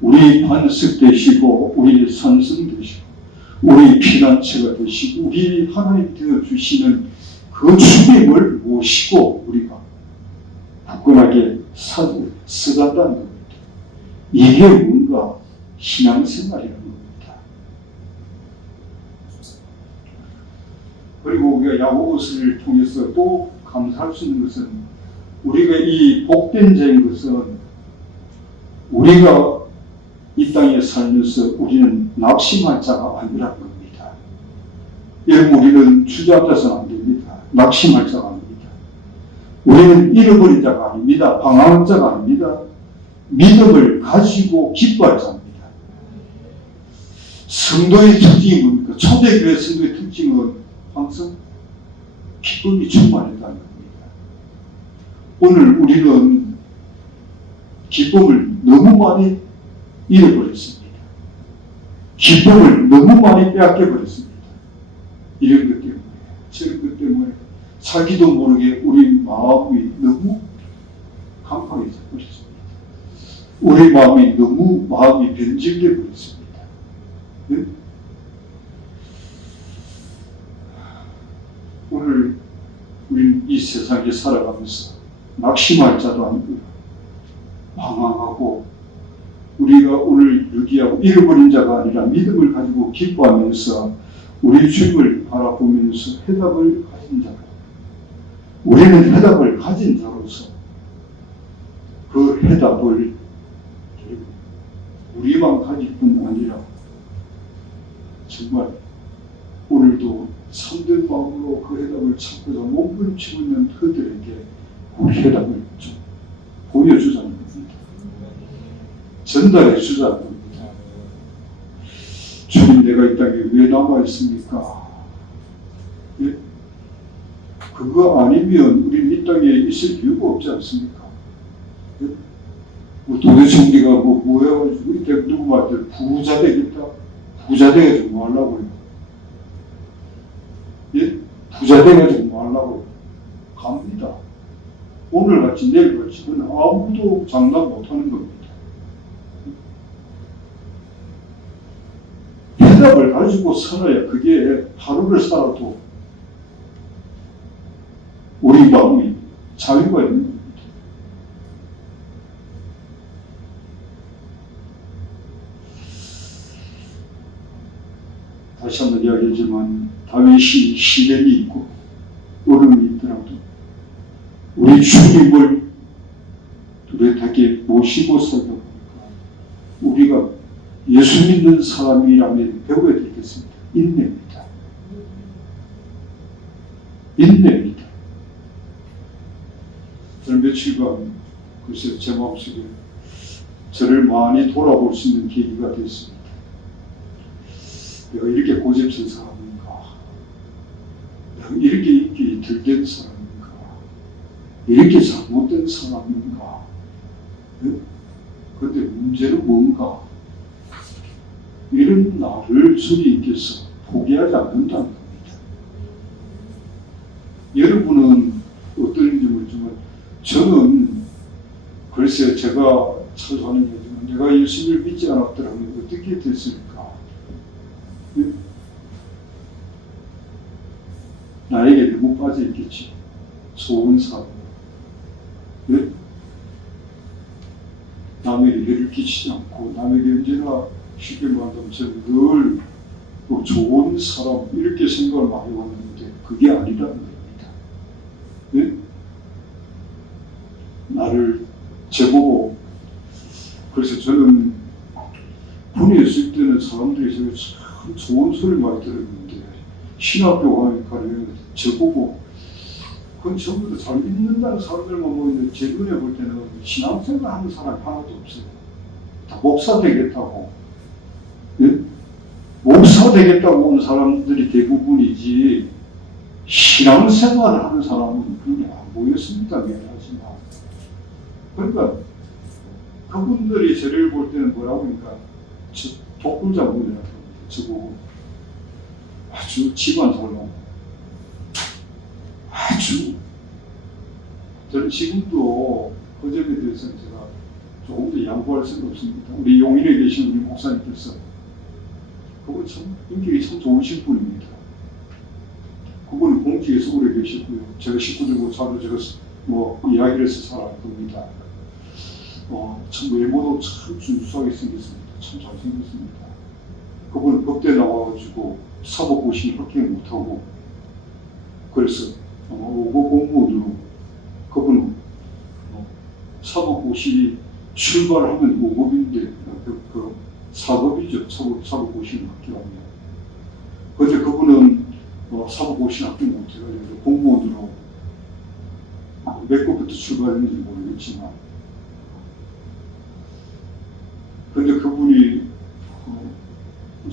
우리 반석 되시고 우리 산성 되시고 우리 피난처가 되시고 우리 하나님 되어 주시는 그 주님을 모시고 우리가 굳건하게 서간다는 겁니다. 이게 뭔가 신앙생활이라는 겁니다. 그리고 우리가 야고보서를 통해서 또 감사할 수 있는 것은 우리가 이 복된 자인 것은 우리가 이 땅에 살면서 우리는 낙심할 자가 아니라는 겁니다. 여러분 우리는 주저앉아서는 안 됩니다. 낙심할 자가 아닙니다. 우리는 잃어버린 자가 아닙니다. 방황한 자가 아닙니다. 믿음을 가지고 기뻐할 자입니다. 성도의 특징이 뭡니까? 초대교회 성도의 특징은 항상 기쁨이 충만했다는 겁니다. 오늘 우리는 기쁨을 너무 많이 잃어버렸습니다. 기쁨을 너무 많이 빼앗겨버렸습니다. 이런 것 때문에, 저런 것 때문에 자기도 모르게 우리 마음이 너무 강팍해져 버렸습니다. 우리 마음이 너무 변질되어 버렸습니다. 네? 오늘 우리는 이 세상에 살아가면서 낙심할 자도 아니고요, 방황하고 우리가 오늘 유기하고 잃어버린 자가 아니라 믿음을 가지고 기뻐하면서 우리 주님을 바라보면서 해답을 가진 자로, 우리는 해답을 가진 자로서 그 해답을 우리만 가질 뿐 아니라 정말 오늘도 참된 마음으로 그 해답을 찾고자 몸부림치고 있는 그들에게 그 해답을 좀 보여주자는 겁니다. 전달해 주자는 겁니다. 주님, 내가 이 땅에 왜 남아있습니까? 예? 그거 아니면 우리는 이 땅에 있을 이유가 없지 않습니까? 예? 도대체 우리가 뭐 해가지고 이 땅에 누구한테 부자 되겠다? 부자 돼가지고 뭐 하려고요? 예? 부자 돼가지고 뭐 하려고요? 갑니다. 오늘같이 내일같이 그건 아무도 장담 못하는 겁니다. 해답을 가지고 살아야 그게 하루를 살아도 우리 마음이 자유가 있는 겁니다. 다시 한번 이야기하지만 다윗이 시련이 있고 어려움이 있더라도 우리 주님을 뚜렷하게 모시고 살다 보니까 우리가 예수 믿는 사람이라면 배워야 되겠습니다. 인내입니다. 인내입니다. 저는 며칠간 글쎄 제 마음속에 저를 많이 돌아볼 수 있는 계기가 됐습니다. 내가 이렇게 고집진 사람인가? 내가 이렇게 인기 들된 사람인가? 이렇게 잘못된 사람인가? 그런데 문제는 뭔가? 이런 나를 주님께서 포기하지 않는다는 겁니다. 여러분은 어떤지 모르지만 저는 글쎄 제가 찬송하는 거지만 내가 예수를 믿지 않았더라면 어떻게 됐을까? 나에게 너무 빠져있겠지. 좋은 사람. 네? 남에게 해를 끼치지 않고 남에게 언제나 쉽게 말하면 저는 늘 좋은 사람 이렇게 생각을 많이 했는데 그게 아니라는 겁니다. 네? 나를 제보고 그래서 저는 군에 있을 때는 사람들이 참 좋은 소리 많이 들었는데 신학교 가니까 저보고 그건 전부 다 잘 믿는다는 사람들만 보이는데 제 눈에 볼 때는 신앙생활 하는 사람이 하나도 없어요. 다 목사 되겠다고. 예? 목사 되겠다고 온 사람들이 대부분이지 신앙생활을 하는 사람은 그게 안 보였습니다. 미안하지만. 그러니까 그분들이 저를 볼 때는 뭐라고 하니까 독불자분이라고 저보고 아주 집안 잘 나오고 아주 저는 지금도 그 점에 대해서는 제가 조금 더 양보할 수는 없습니다. 우리 용인에 계신 우리 목사님께서 그분 참 인격이 참 좋으신 분입니다. 그분은 공직에서 오래 계시고요. 제가 식구들과 자주 제가 뭐 이야기를 해서 살아갈 겁니다. 참 외모도 참 준수하게 생겼습니다. 참 잘생겼습니다. 그분은 법대 나와가지고 사법고시 합격 못하고 그래서 5급 공무원으로 그분은 사법고시 출발하면 5급인데 그 4급이죠. 사법고시를 합격하면. 그런데 그분은 사법고시 합격 못해가지고 공무원으로 몇 급부터 출발했는지 모르겠지만 그런데 그분이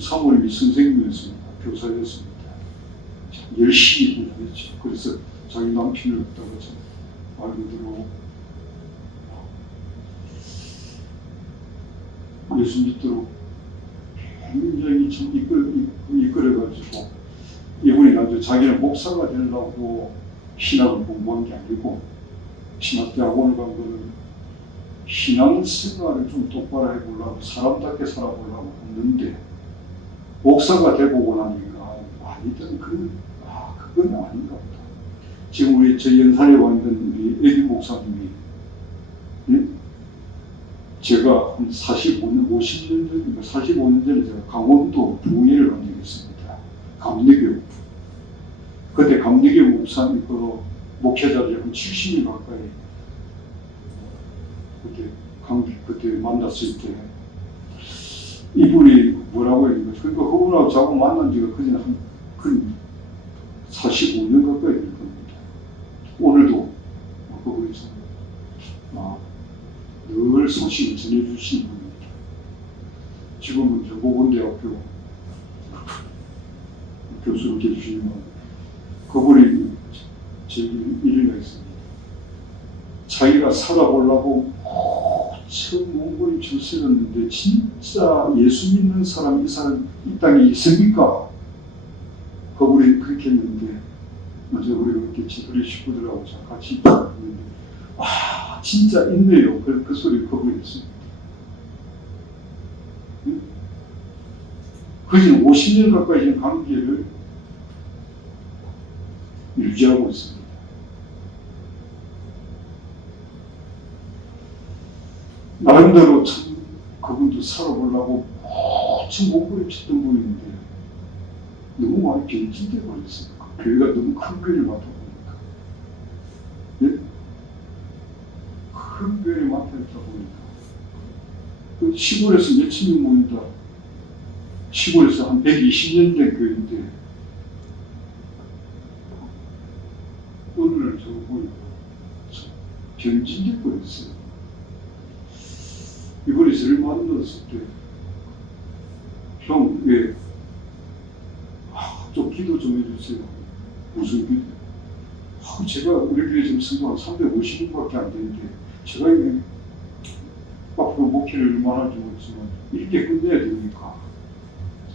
사모님이 선생님이었습니다. 교사였습니다. 열심히 공부했죠. 그래서 자기 남편을 갖다가 말 그대로 예수 믿도록 굉장히 좀 이끌어가지고 이분이 나중에 자기는 목사가 되려고 신학을 공부한 게 아니고 신학대학원을 간 거는 신앙생활을 좀 똑바로 해보려고 사람답게 살아보려고 했는데 목사가 되고 나니까 아니든 그건 아닌가 보다. 지금 우리 저 연산에 와 있는 우리 애기 목사님이 제가 한 45년, 50년 전인가 45년 전에 제가 강원도 부회를 간 적이 있습니다. 감리교. 그때 감리교 목사님 목회자들이 한 70명 가까이 그때 만났을 때 이분이 뭐라고 했는가. 그러니까 그분하고 자꾸 만난 지가 그냥 한 45년 가까이 될 겁니다. 오늘도 그분에서 늘 소식을 전해주시는 분입니다. 지금은 보건대학교 교수로 계시지만 그분이 제일 일리가 있습니다. 자기가 살아보려고 처음 몸부림쳐 쓰였는데 진짜 예수 믿는 사람 이 땅에 있습니까? 그분이 그렇게 했는데 어제 우리가 이렇게 우리 식구들하고 같이 있는데 진짜 있네요. 그 소리 그분이 했습니다. 그지는 50년 가까이 된 관계를 유지하고 있습니다. 나름대로 참 그분도 살아보려고 엄청 몸부림쳤던 분인데 너무 많이 변질돼 버렸어요. 교회가 너무 큰 교회를 맡아 보니까, 큰 교회를 맡아 있다 보니까 그 시골에서 몇천 명 모인다. 시골에서 한 120년 된 교회인데 어느 날 저거 보니까 변질돼 버렸어요. 이번에 저를 만났을 때, 형, 좀 기도 좀 해주세요. 무슨 기도? 제가 우리 교회 지금 성도가 350명밖에 안 되는데, 제가 이게 앞으로 목회를 얼마나 할지 모르지만, 이렇게 끝내야 되니까,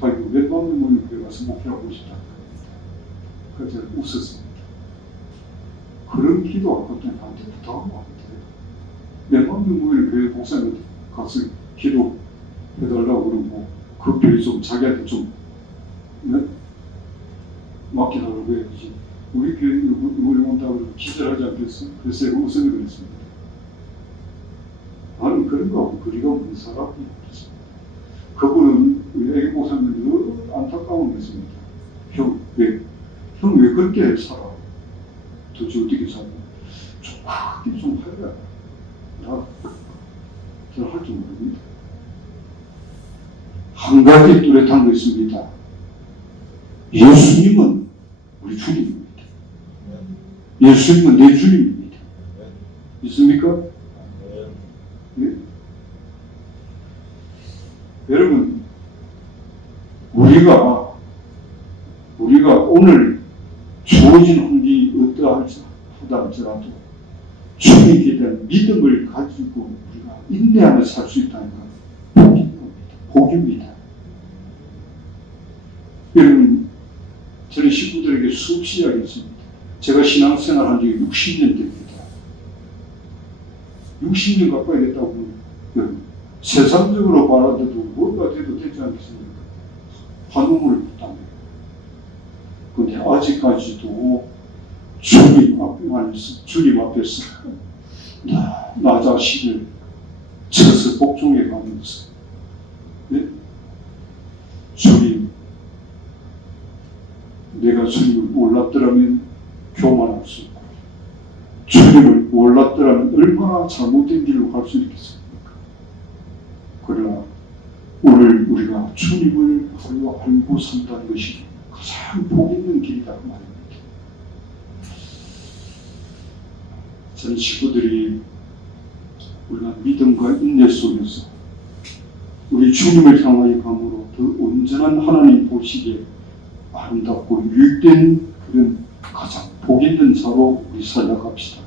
자기가 몇만 명 모이는 교회 가서 목회하고 싶다. 그래서 제가 웃었습니다. 그런 기도 안 했더니 나한테부터 하면 안 돼요. 몇만 명 모이는 교회 목사님 가서 기도 해달라고 그러고 그 교회 좀 자기한테 좀 맡겨달라고 해야지. 우리 교회 우리 온다고 기절하지 않겠어? 그래서 웃음이 그랬습니다. 나는 그런 거하고 거리가 없는 사람이 그랬습니다. 그분은 우리 애기 목사님 늘 안타까운 게 있습니다. 형 왜 그렇게 살아? 도대체 어떻게 살아? 좀 크게 좀 해야 저는 할 줄 모릅니다. 한 가지 뚜렷한 거 있습니다. 예수님은 우리 주님입니다. 예수님은 내 주님입니다. 있습니까? 네? 여러분, 우리가 오늘 주어진 환경이 어떠하다 할지라도 주님께 대한 믿음을 가지고 우리가 인내하며 살 수 있다는 건 복입니다. 여러분, 저는 식구들에게 수없이 이야기했습니다. 제가 신앙생활 한 지 60년 됩니다. 60년 가까이 됐다고 세상적으로 말하더라도 뭐가 돼도 되지 않겠습니까? 한우물을 붙다며. 그런데 아직까지도 주님 앞에서 나 자신을 쳐서 복종해 가면서 주님, 내가 주님을 몰랐더라면 교만할 수 있고 주님을 몰랐더라면 얼마나 잘못된 길로 갈 수 있겠습니까? 그러나 오늘 우리가 주님을 알고 산다는 것이 가장 복 있는 길이다 그 말입니다. 저는 친구들이 우리가 믿음과 인내 속에서 우리 주님을 향하여 감으로 더 온전한 하나님 보시기에 아름답고 유익된 그런 가장 복 있는 자로 우리 살아갑시다.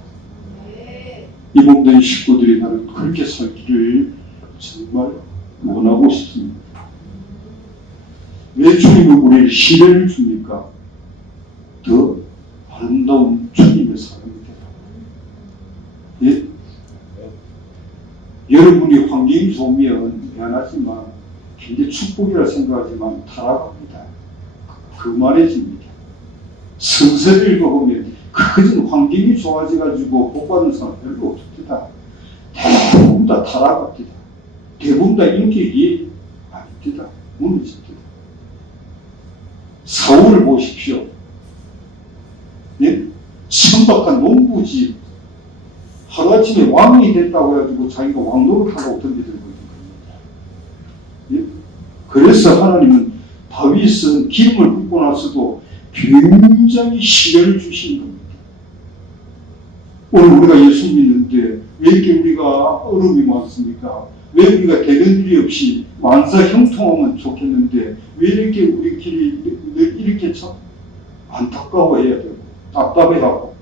이 몸된 식구들이 나는 그렇게 살기를 정말 원하고 싶습니다. 왜 주님은 우리에게 시련을 줍니까? 더 아름다운 주님의 사랑이 되라. 예? 여러분이 환경이 좋으면 미안하지만 굉장히 축복이라 생각하지만 타락합니다. 그만해집니다. 성서를 읽어보면 그것은 환경이 좋아져가지고 복받은 사람 별로 없습니다. 대부분 다 타락합니다. 대부분 다 인격이 아닙니다. 무너집니다. 사울을 보십시오. 예? 천박한 농부집 하루아침에 왕이 됐다고 해가지고 자기가 왕노릇 하고 덤비들고 있는 겁니다. 예? 그래서 하나님은 다윗은 기름을 붓고 나서도 굉장히 시련을 주시는 겁니다. 오늘 우리가 예수 믿는데 왜 이렇게 우리가 어려움이 많습니까? 왜 우리가 되는 일이 없이 만사 형통하면 좋겠는데 왜 이렇게 우리끼리 이렇게 참 안타까워해야 되고 답답해하고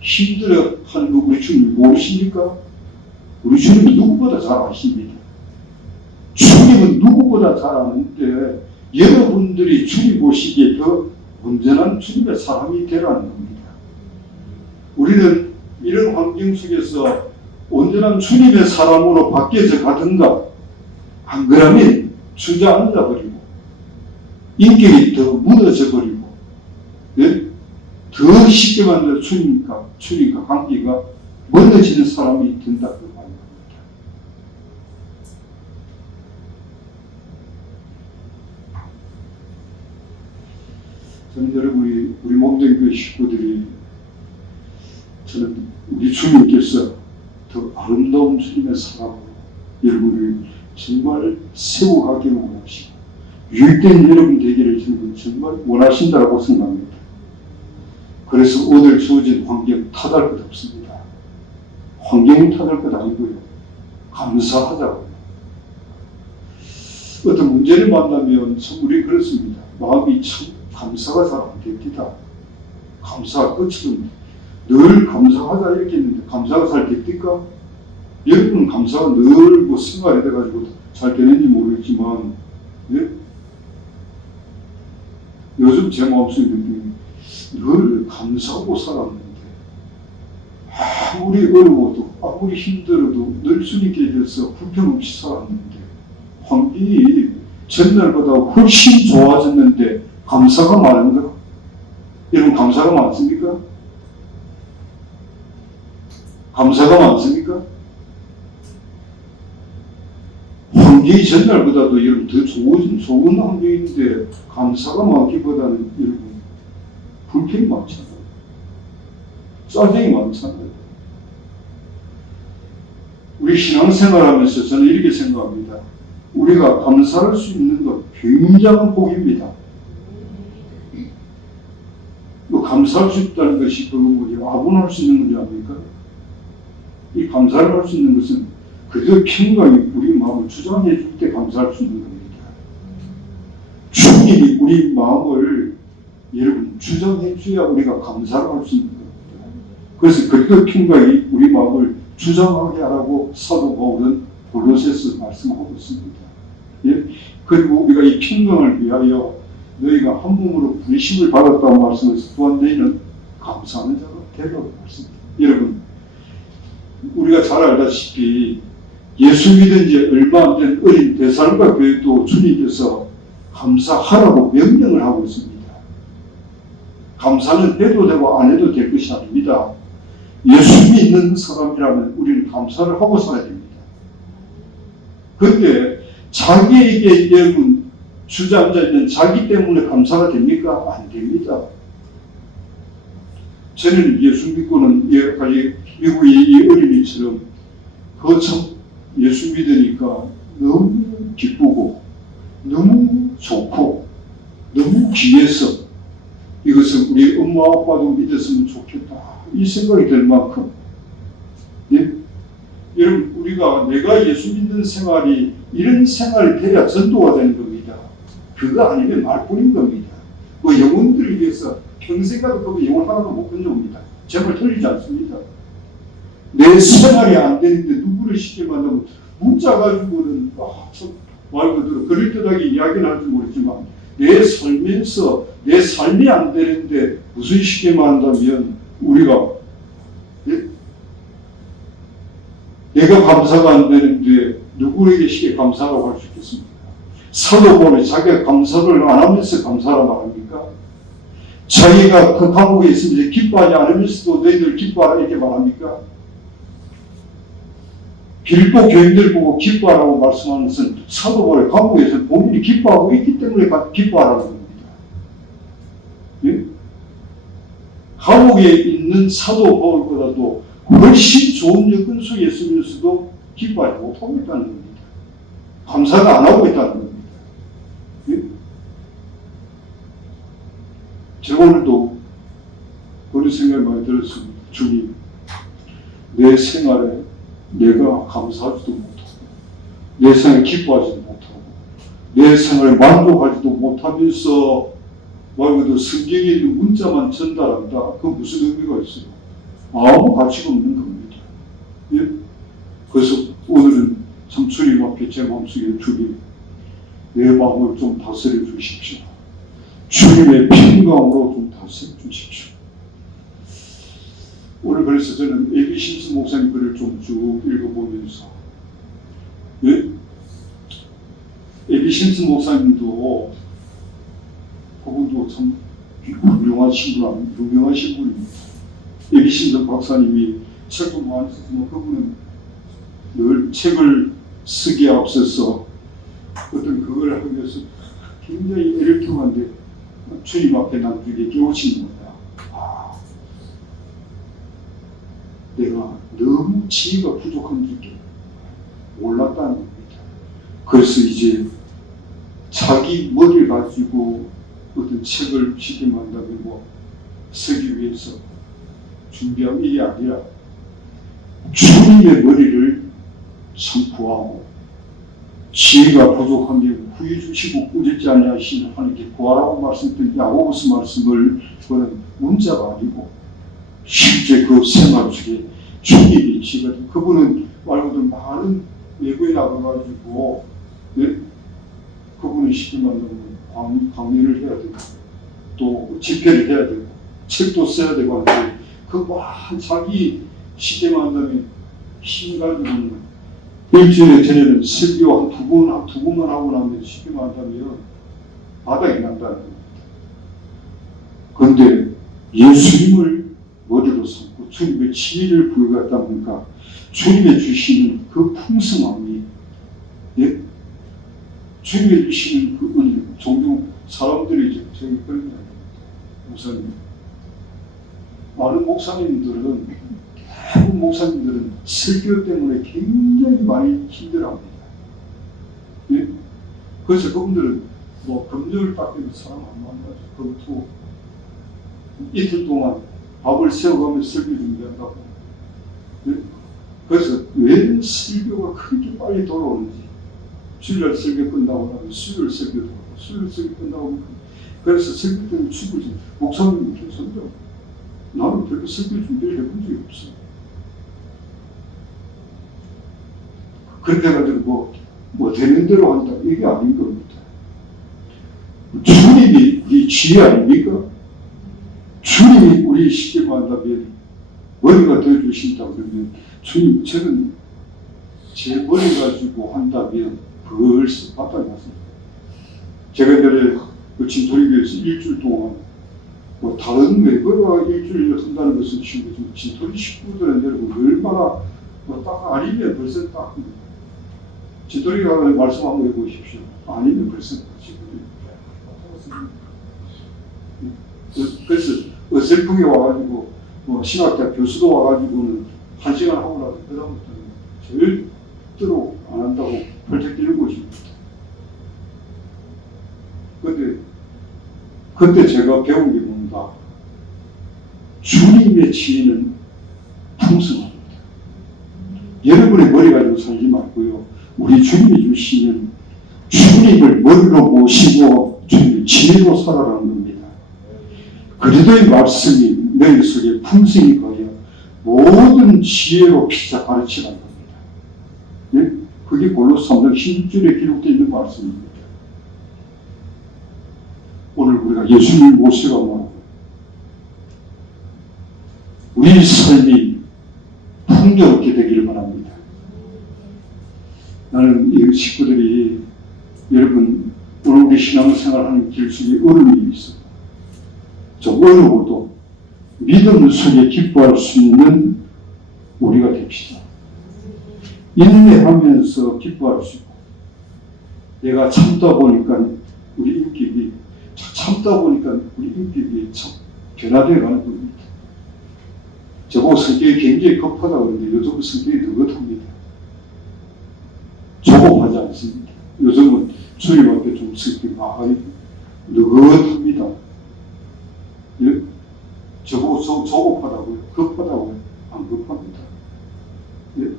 힘들어하는 거 우리 주님 모르십니까? 우리 주님은 누구보다 잘 아십니다. 주님은 누구보다 잘 아는데 여러분들이 주님 보시기에 더 온전한 주님의 사람이 되라는 겁니다. 우리는 이런 환경 속에서 온전한 주님의 사람으로 바뀌어져 가든가 안 그러면 주저앉아 버리고 인격이 더 무너져 버리고 예? 더 쉽게 만들어 주님과 관계가 멀어지는 사람이 된다고 말합니다. 저는 여러분이 우리 몸된 그 식구들이 저는 우리 주님께서 더 아름다운 주님의 사랑으로 여러분을 정말 세워가기를 원하시고 유익된 여러분 되기를 저는 정말 원하신다고 생각합니다. 그래서 오늘 주어진 환경 탓할 것 없습니다. 환경이 탓할 것 아니고요. 감사하자고요. 어떤 문제를 만나면 참 우리 그렇습니다. 마음이 참 감사가 잘 안 됩니다. 감사가 끝이랍니다. 늘 감사하자 이렇게 했는데 감사가 잘 됩니까? 여러분은 감사가 늘 뭐 생활이 돼가지고 잘 되는지 모르겠지만 예? 요즘 제 마음속에 늘 감사하고 살았는데 아무리 어려워도 아무리 힘들어도 늘 주님께 대해서 불평 없이 살았는데 환경이 전날보다 훨씬 좋아졌는데 감사가 많은가? 여러분 감사가 많습니까? 감사가 많습니까? 환경이 전날보다도 여러분 더 좋은 환경인데 감사가 많기보다는 여러분 불평이 많잖아요. 짜증이 많잖아요. 우리 신앙생활하면서 저는 이렇게 생각합니다. 우리가 감사할 수 있는 것 굉장한 복입니다. 감사할 수 있다는 것이 아분할 수 있는 문제 아닙니까? 이 감사를 할 수 있는 것은 그저 평강이 우리 마음을 주장해 줄 때 감사할 수 있는 겁니다. 주님이 우리 마음을 여러분 주장해 줘야 우리가 감사를 할 수 있는 겁니다. 그래서 그리도 평강이 우리 마음을 주장하게 하라고 사도 바울은 골로새서 말씀하고 있습니다. 예? 그리고 우리가 이 평강을 위하여 너희가 한 몸으로 분심을 받았다고 말씀해서 또한 너희는 감사하는 자가 되라고 말씀합니다. 여러분 우리가 잘 알다시피 예수 믿은 지 얼마 안 된 어린 데살로니가 교회도 주님께서 감사하라고 명령을 하고 있습니다. 감사는 해도 되고 안 해도 될 것이 아닙니다. 예수 믿는 사람이라면 우리는 감사를 하고 살아야 됩니다. 그런데 자기에게 여러분 주저앉아 있는 자기 때문에 감사가 됩니까? 안 됩니다. 저는 예수 믿고는 미국의 이 어린이처럼 그 참 예수 믿으니까 너무 기쁘고 너무 좋고 너무 귀해서 이것은 우리 엄마 아빠도 믿었으면 좋겠다 이 생각이 들 만큼 예? 여러분 우리가 내가 예수 믿는 생활이 이런 생활이 돼야 전도가 되는 겁니다. 그거 아니면 말뿐인 겁니다. 그 영혼들을 위해서 평생 가도 그 영혼 하나도 못 건져옵니다. 제발 틀리지 않습니다. 내 생활이 안 되는데 누구를 쉽게 만나면 문자 가지고는 참 말 그대로 그럴듯하게 이야기는 할 줄 모르지만 내 살면서 내 삶이 안 되는데 무슨 쉽게 만나면 우리가 내가 감사가 안 되는데 누구에게 쉽게 감사라고 할 수 있겠습니까? 사도 보면 자기가 감사를 안 하면서 감사라고 말합니까? 자기가 그 감옥에 있으면서 기뻐하지 않으면서도 너희들 기뻐하라 이렇게 말합니까? 빌보 교인들 보고 기뻐하라고 말씀하는 것은 사도 바울의 감옥에서 본인이 기뻐하고 있기 때문에 기뻐하라는 겁니다. 예? 감옥에 있는 사도 바울보다도 훨씬 좋은 여건 속에 있으면서도 기뻐하지 못하고 있다는 겁니다. 감사가 안 하고 있다는 겁니다. 예? 제가 오늘도 그런 생각이 많이 들었습니다. 주님, 내 생활에 내가 감사하지도 못하고 내 생활에 기뻐하지도 못하고 내 생활에 만족하지도 못하면서 말 그대로 성경에 있는 문자만 전달한다. 그 무슨 의미가 있어요? 아무 가치가 없는 겁니다. 예? 그래서 오늘은 참 주님 앞에 제 마음속에 주님 내 마음을 좀 다스려 주십시오. 주님의 평강으로 좀 다스려 주십시오. 오늘 그래서 저는 에비 심슨 목사님 글을 좀 쭉 읽어보면서 예? 에비 심슨 목사님도 그분도 참 유명하신 분입니다. 에비 심슨 박사님이 책도 많이 썼지만 그분은 늘 책을 쓰기에 앞서서 어떤 그걸 하기 위해서 굉장히 애를 통한데 주님 앞에 나중에 깨우친 거야. 내가 너무 지혜가 부족한 줄을 몰랐다는 겁니다. 그래서 이제 자기 머리를 가지고 어떤 책을 쉽게 말한다면 쓰기 위해서 준비한 일이 아니라 주님의 머리를 참 구하고 지혜가 부족하면 후회 주시고 꾸짖지 아니하시는 하나님께 구하라고 말씀드린 야고보서 말씀을 그거는 문자가 아니고 실제 그 생활 속에 주님이 지가 그분은 말고도 많은 외국에 나가가지고 네? 그분은 쉽게 말하면 강의를 해야 되고 또 집회를 해야 되고 책도 써야 되고 하는데 그만 자기 쉽게 말하면 힘 가지고는 일주일에 전에는 설교 한 두 번만 하고 나면 쉽게 말하면 바닥이 난다는 겁니다. 그런데 예수님을 머리로 삼고 주님의 지혜를 부여받다 보니까 주님의 주시는 그 풍성함이 예? 주님의 주시는 그 은혜 종종 사람들이 저기 그런 이야기입니다. 목사님 많은 목사님들은 대부분 목사님들은 설교 때문에 굉장히 많이 힘들어합니다. 예? 그래서 그분들은 금요일 딱 되면 사람 안 만나죠. 금토 이틀 동안 밥을 세워가면서 설교 준비한다고. 네? 그래서 왜 설교가 그렇게 빨리 돌아오는지 주일날 설교 끝나고 나면 수요일 설교 돌아오고 수요일 설교 끝나고 그래서 설교 때문에 죽을지 목사님이 계속요. 나는 별로 설교 준비를 해본 적이 없어요. 그렇게 해가지고 되는 대로 한다 이게 아닌 겁니다. 주님이 우리 지혜 아닙니까? 주님이 우리 쉽게 말한다면 머리가 되어주신다 그러면 주님 저는 제 머리 가지고 한다면 벌써 바닥이 났습니다. 제가 옛날에 그 진토리교에서 일주일 동안 다른 외국어가 일주일 한다는 것은 쉬운 거지만 진토리 식구들은 여러분 얼마나 딱 아니면 벌써 딱 진토리가 말씀 한번 해보십시오. 아니면 벌써 그래서 어설프게 와가지고 신학대학 교수도 와가지고는 1시간 하고 나서 그다음부터는 절대로 안 한다고 펄쩍 뛰는 것입니다. 그때 제가 배운 게 뭔가 주님의 지혜는 풍성합니다. 여러분의 머리 가지고 살지 말고요. 우리 주님이 주시는 주님을 머리로 모시고 주님의 지혜로 살아가는 겁니다. 그리도의 말씀이 너희 속에 풍성히 거하여 모든 지혜로 피자 가르치라는 겁니다. 예? 그게 골로새 3장 16절에 기록되어 있는 말씀입니다. 오늘 우리가 예수님 모세가 뭐라고? 우리 삶이 풍요롭게 되기를 바랍니다. 나는 이 식구들이 여러분 오늘 우리 신앙생활하는 길 중에 어려움이 있어요. 좀 어려워도 믿음 속에 기뻐할 수 있는 우리가 됩시다. 인내하면서 기뻐할 수 있고, 내가 참다 보니까 우리 인격이 참다 보니까 우리 인격이 참 변화되어 가는 겁니다. 저보고 성격이 굉장히 급하다고 그러는데 요즘 성격이 느긋합니다. 조급하지 않습니다. 요즘은 주님 앞에 좀 성격이 많이 느긋합니다. 예? 저보고 조급하다고요? 급하다고요? 안 급합니다. 예?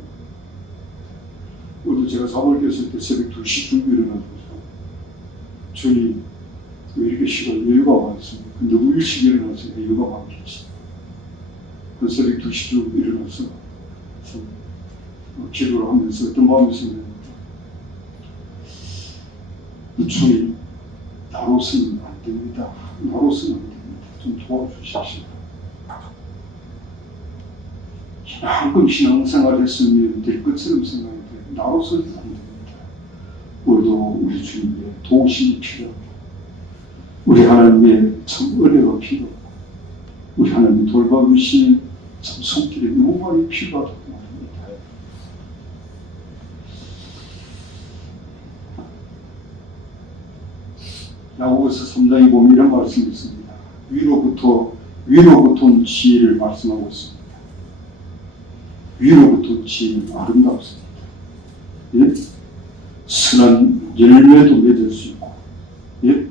오늘도 제가 사모를 깼을 때 새벽 2시쯤 일어나서 주님 왜 이렇게 시간 여유가 많습니까? 너무 일찍 일어나서 여유가 많겠지. 그 새벽 2시쯤 일어나서 기도를 하면서 어떤 마음이 생겼는가? 주님 나로서는 안 됩니다. 나로서는 안 됩니다. 좀 도와주십시오. 한껏 신앙생활 했으면 될 것처럼 생각이 돼요. 나로서는 안 됩니다. 오늘도 우리 주님의 도우심이 필요하고 우리 하나님의 참 은혜가 필요하고 우리 하나님의 돌봐주시는 참 손길이 너무 많이 필요하다고 말합니다. 야고보서 3장에 보면 이런 말씀이 있습니다. 위로부터 온 지혜를 말씀하고 있습니다. 위로부터 온 지혜는 아름답습니다. 예? 선한 열매도 맺을 수 있고, 예?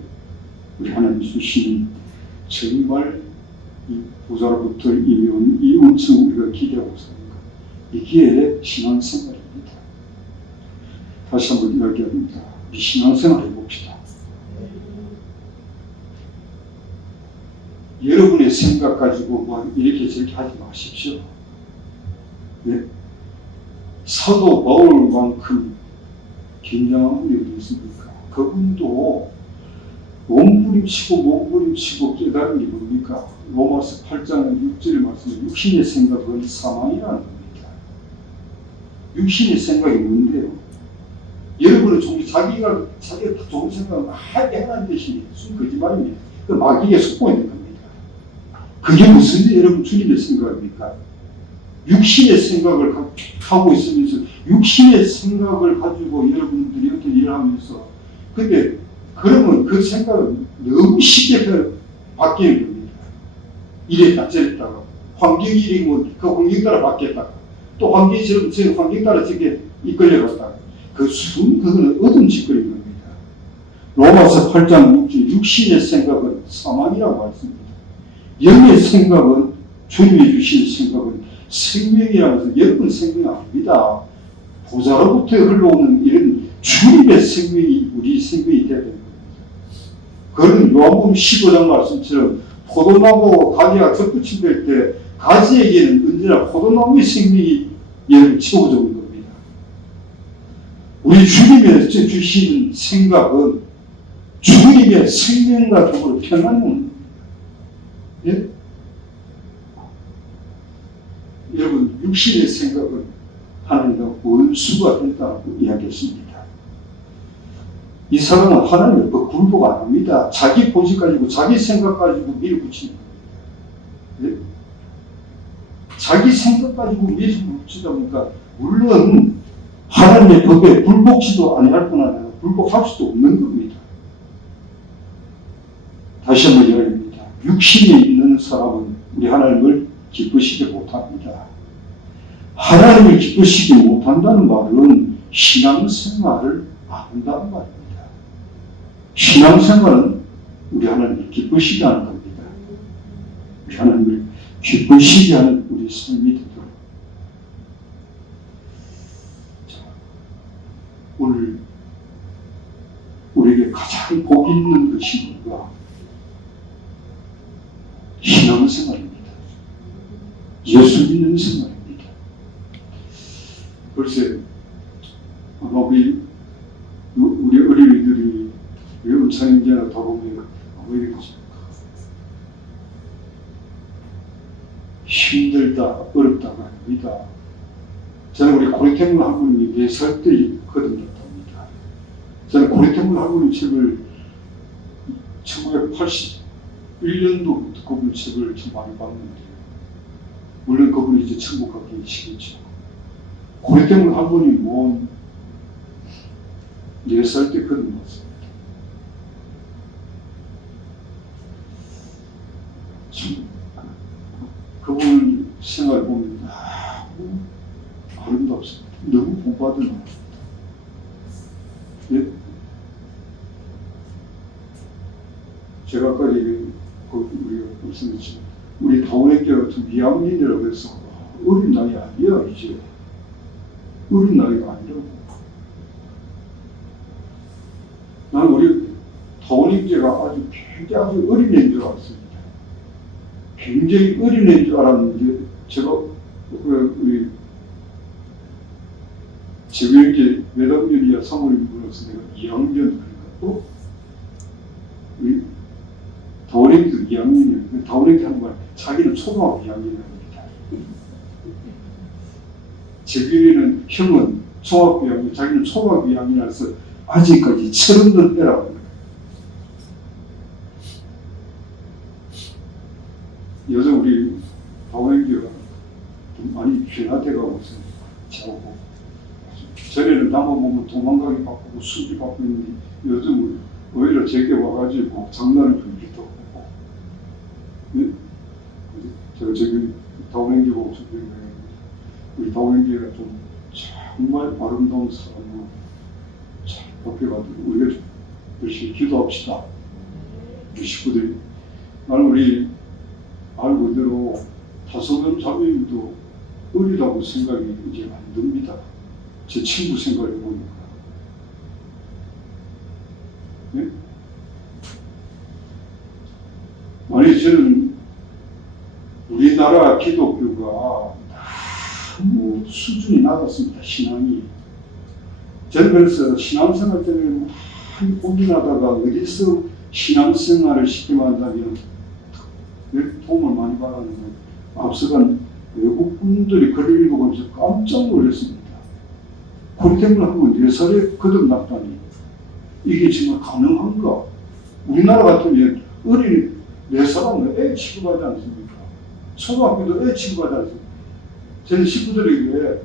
우리 하나님 주시는 정말 이 보좌로부터 이미 온 이 은총 우리가 기대하고 있습니다. 이게 신앙생활입니다. 다시 한번 이야기합니다. 우리 신앙생활 해봅시다. 여러분의 생각 가지고 뭐 이렇게 저렇게 하지 마십시오. 네? 사도 바울만큼 긴장한 분이 어디 있습니까? 그분도 몸부림치고 깨달은 게 뭡니까? 로마서 8장 6절 말씀에 육신의 생각은 사망이라는 겁니다. 육신의 생각이 뭔데요? 여러분은 자기가 좋은 생각을 해난 듯이 무슨 거짓말입니다. 그 마귀에 속고 있는 겁니다. 그게 무슨 여러분 주님의 생각입니까? 육신의 생각을 하고 있으면서 육신의 생각을 가지고 여러분들이 어떤 일을 하면서 근데 그러면 그 생각은 너무 쉽게 바뀌는 겁니다. 이랬다 저랬다가 환경이 이러면 그 환경 따라 바뀌었다가 또 환경이 저런 환경 따라 저게 이끌려갔다가 그거는 어둠짓거리는 겁니다. 로마서 8장 6절 육신의 생각은 사망이라고 했습니다. 영의 생각은 주님이 주신 생각은 생명이라면서 여러분 생명이 아닙니다. 보좌로부터 흘러오는 이런 주님의 생명이 우리 생명이 되어야 됩니다. 그런 요한복음 15장 말씀처럼 포도나무 가지가 접붙임될 때 가지에게는 언제나 포도나무의 생명이 여러분 채워져 오는 겁니다. 우리 주님의 주시는 생각은 주님의 생명과 더불어 평안이 오는 겁니다. 예? 여러분 육신의 생각은 하나님과 원수가 된다고 이야기했습니다. 이 사람은 하나님의 그 굴복 안 합니다. 자기 보직 가지고 자기 생각 가지고 밀어붙이는 겁니다. 예? 자기 생각 가지고 밀어붙이다 보니까 물론 하나님의 법에 굴복지도 아니할 뿐 아니라 굴복할 수도 없는 겁니다. 다시 한번 이야기합니다. 육신에 있는 사람은 우리 하나님을 기쁘시게 못합니다. 하나님을 기쁘시게 못한다는 말은 신앙생활을 안 한다는 말입니다. 신앙생활은 우리 하나님을 기쁘시게 하는 겁니다. 우리 하나님을 기쁘시게 하는 우리 삶이 되도록. 자, 오늘 우리에게 가장 복 있는 것이 뭔가? 신앙생활입니다. 예수 믿는 생활입니다. 글쎄, 아마 우리 어린이들이 음성인제나 돌아오면 왜 이러겠습니까? 힘들다, 어렵다가 아닙니다. 저는 우리 고리태물 학부님이 4살 때 거듭났답니다. 저는 고리태물 학부님 책을 1981년도부터 그분 책을 좀 많이 봤는데, 물론 그분이 이제 천국 가기 계시겠죠. 고리태물 학부님 모은 4살 때 거듭났습니다. 그분 생활 보면 아름답습니다. 너무 본받은 것 같습니다. 예? 제가 아까 우리가 말씀드렸지만 우리 도원학교 같은 미학년이라고 해서 어린 나이 아니야. 이제 어린 나이가 아니라고. 나는 우리 도원학교가 굉장히 어린 애인 줄 알았습니다. 굉장히 어린 애인 줄 알았는데 제가 우리 제병제 몇 학년이야 3월에 불러서 내가 2학년 그러니까 또 우리 도원학교 2학년이에요. 도원학교 하는 말 자기는 초등학교 2학년입니다. 제병이는 형은 중학교 2학년, 자기는 초등학교 2학년이라서 아직까지 철없는 애라고. 요즘 우리 도원학교가 좀 많이 변화돼가고 있습니다. 저하고 전에는 나만 보면 도망가기 바쁘고 수비 바쁘고 있는데 요즘은 오히려 제게 와가지고 장난을 좀 이렇게 하고. 네? 제가 지금 도원학교 보고 우리 도원학교가 좀 정말 아름다운 사람으로 잘 바뀌어가지고 우리가 좀 열심히 기도합시다. 우리 식구들이. 나는 우리 말 그대로 5명 자매님도 어리다고 생각이 이제 안 듭니다. 제 친구 생각을 해보니까. 네? 아니, 저는 우리나라 기독교가 너무 수준이 낮았습니다, 신앙이. 저는 그래서 신앙생활 때문에 많이 고민하다가 어디서 신앙생활을 시키면 한다면 도움을 많이 받았는데 앞서간 외국 분들이 글을 읽어보면서 깜짝 놀랐습니다. 고리태물 학부모 4살에 거듭났다니 이게 정말 가능한가? 우리나라 같으면 어린 4살은 애 취급하지 않습니까? 초등학교도 애 취급하지 않습니까? 저는 식구들에게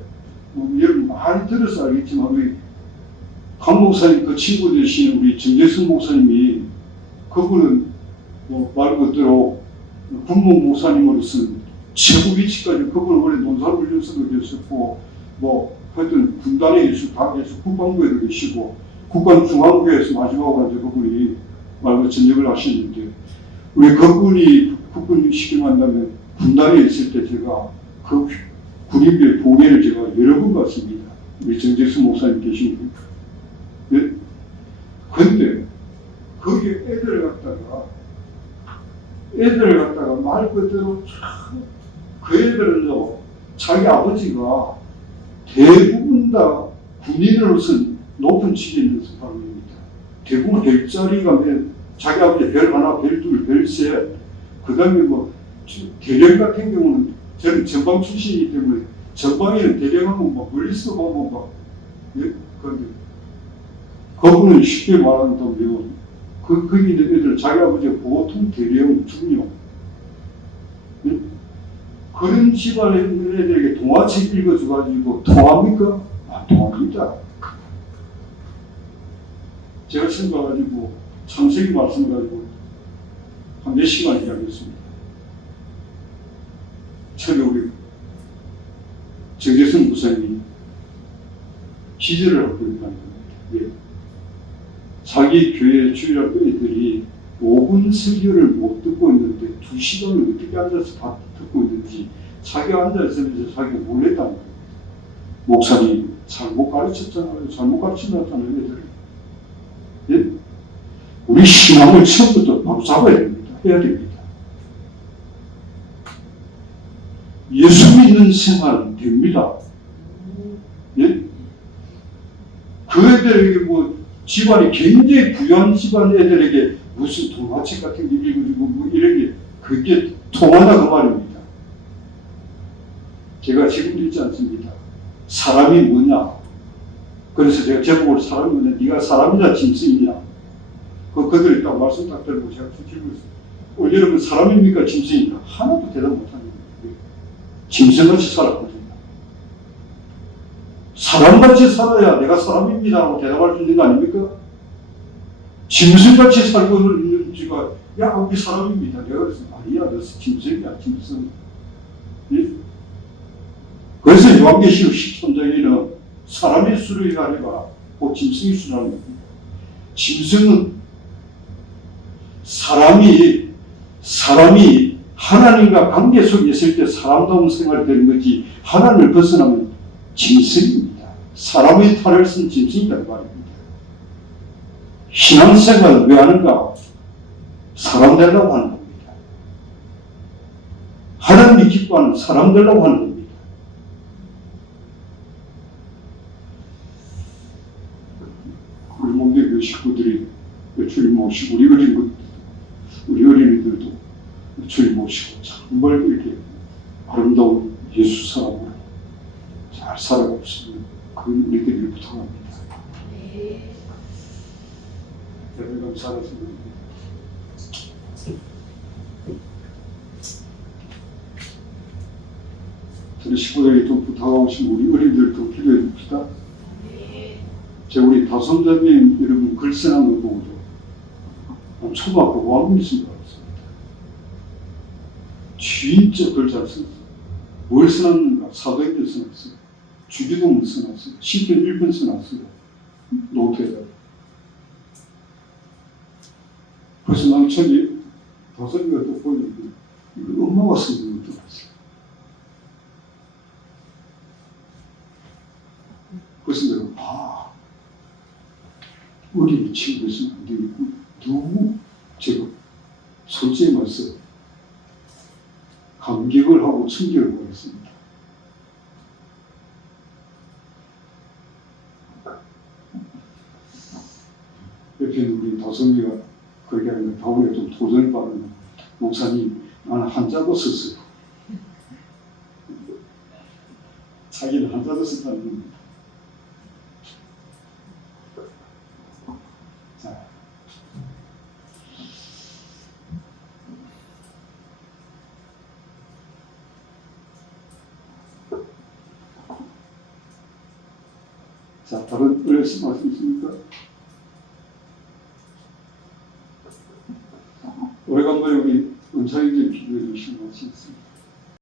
여러분 많이 들어서 알겠지만 우리 강 목사님 그 친구 되신 우리 정재승 목사님이 그분은 말 그대로 군목 목사님으로서는 최고 위치까지 그분은 원래 논산훈련소도 계셨고 하여튼 군단에 계시고 다 계시고 국방부에도 계시고 국가중앙부에서 마지막으로 이제 그분이 말로 전역을 하시는데 우리 그분이 국군 시켜만다면 군단에 있을 때 제가 그 군인의 봉해를 제가 여러 번 봤습니다. 우리 정재수 목사님 계신 분. 근데 거기에 애들을 갖다가 말 그대로 그 애들은요 자기 아버지가 대부분 다 군인으로서 높은 직에 있는 사람입니다. 대부분 별자리가 자기 아버지 별 하나, 별 둘, 별 셋. 그 다음에 대령 같은 경우는 저는 전방 출신이기 때문에 전방에는 대령하면 멀리서 보면 그런데 그분은 쉽게 말한다면 거기 있는 애들 자기 아버지가 보통 대령, 중령 그런 집안에 있는 애들에게 동화책 읽어줘가지고 통합니까? 안 통합니다. 제가 생각가지고 창세기 말씀 가지고 한 몇 시간 이야기했습니다. 처음에 우리 정재승 부사님이 기절을 하고 있다는 겁니다. 예. 자기 교회 주일학교 애들이 5분 설교를 못 듣고 있는데 2시간을 어떻게 앉아서 다 듣고 있는지 자기가 앉아있으면서 자기가 몰랐다는 거예요. 목사님 잘못 가르쳤잖아요. 잘못 가르쳐놨잖아요. 애들이. 예? 우리 신앙을 처음부터 바로 잡아야 됩니다. 해야 됩니다. 예수 믿는 생활은 됩니다. 예? 그 애들에게 뭐 집안이 굉장히 부유한 집안 애들에게 무슨 동화책 같은 게 읽어주고 뭐 이런 게 그게 통하나 그 말입니다. 제가 지금 읽지 않습니다. 사람이 뭐냐? 그래서 제가 제목을 사람이 뭐냐? 네가 사람이냐 짐승이냐? 그들이 딱 말씀 딱 들고 제가 질문했어요. 여러분 사람입니까 짐승입니까? 하나도 대답 못하는 거예요. 짐승같이 살았거든요. 사람같이 살아야 내가 사람입니다 하고 대답할 수 있는 거 아닙니까? 짐승같이 살고 있는 지가 야 우리 사람입니다. 내가 그래서 아니야 너 짐승이야 짐승. 예? 그래서 요한계시록 13장에는 사람의 수를 가리가 곧 짐승의 수라는 겁니다. 짐승은 사람이 하나님과 관계 속에 있을 때 사람다운 생활이 되는 거지 하나님을 벗어나면 짐승입니다. 사람의 탈을 쓴 짐승이라는 말입니다. 신앙생활을 왜 하는가? 사람 되려고 하는 겁니다. 하나님이 기뻐하는 사람 되려고 하는 겁니다. 우리 목회 식구들이 주님 모시고 우리 어린이들도 주님 모시고 정말 이렇게 아름다운 예수 사람으로 잘 살아가고 있으면 그 우리들이 부탁합니다. 대단히 감사하습니다. 저희 식구들이 좀 부탁하고 싶은 우리 어린이들도 기도해 줍시다. 제가 우리 다솜자님 여러분 글 쓰는 거 보고도 초등학교 5학년이신 줄 알았습니다. 진짜 글 잘 썼어요. 뭘 써놨는가? 사도행전 써놨어요. 주기도문 써놨어요. 10편 1편 써놨어요. 노트에다가. 그래서 나는 처음에 다솜이가 또 보니까 이거 엄마가 쓴 것도 봤어요. 그래서 내가 어린이 친구에서는 안 되겠고 너무 제가 솔직히 말해서 감격을 하고 충격을 받았습니다. 옆에 우리 다솜이가 그렇게 하면 다음에 좀 도전을 받는 목사님 나는 한자도 썼어요. 자기는 한자도 썼다는 겁니다. 자, 다른 말씀 있습니까? 오래간만에 우리 은사님께 기도해 주신 말씀 있습니다.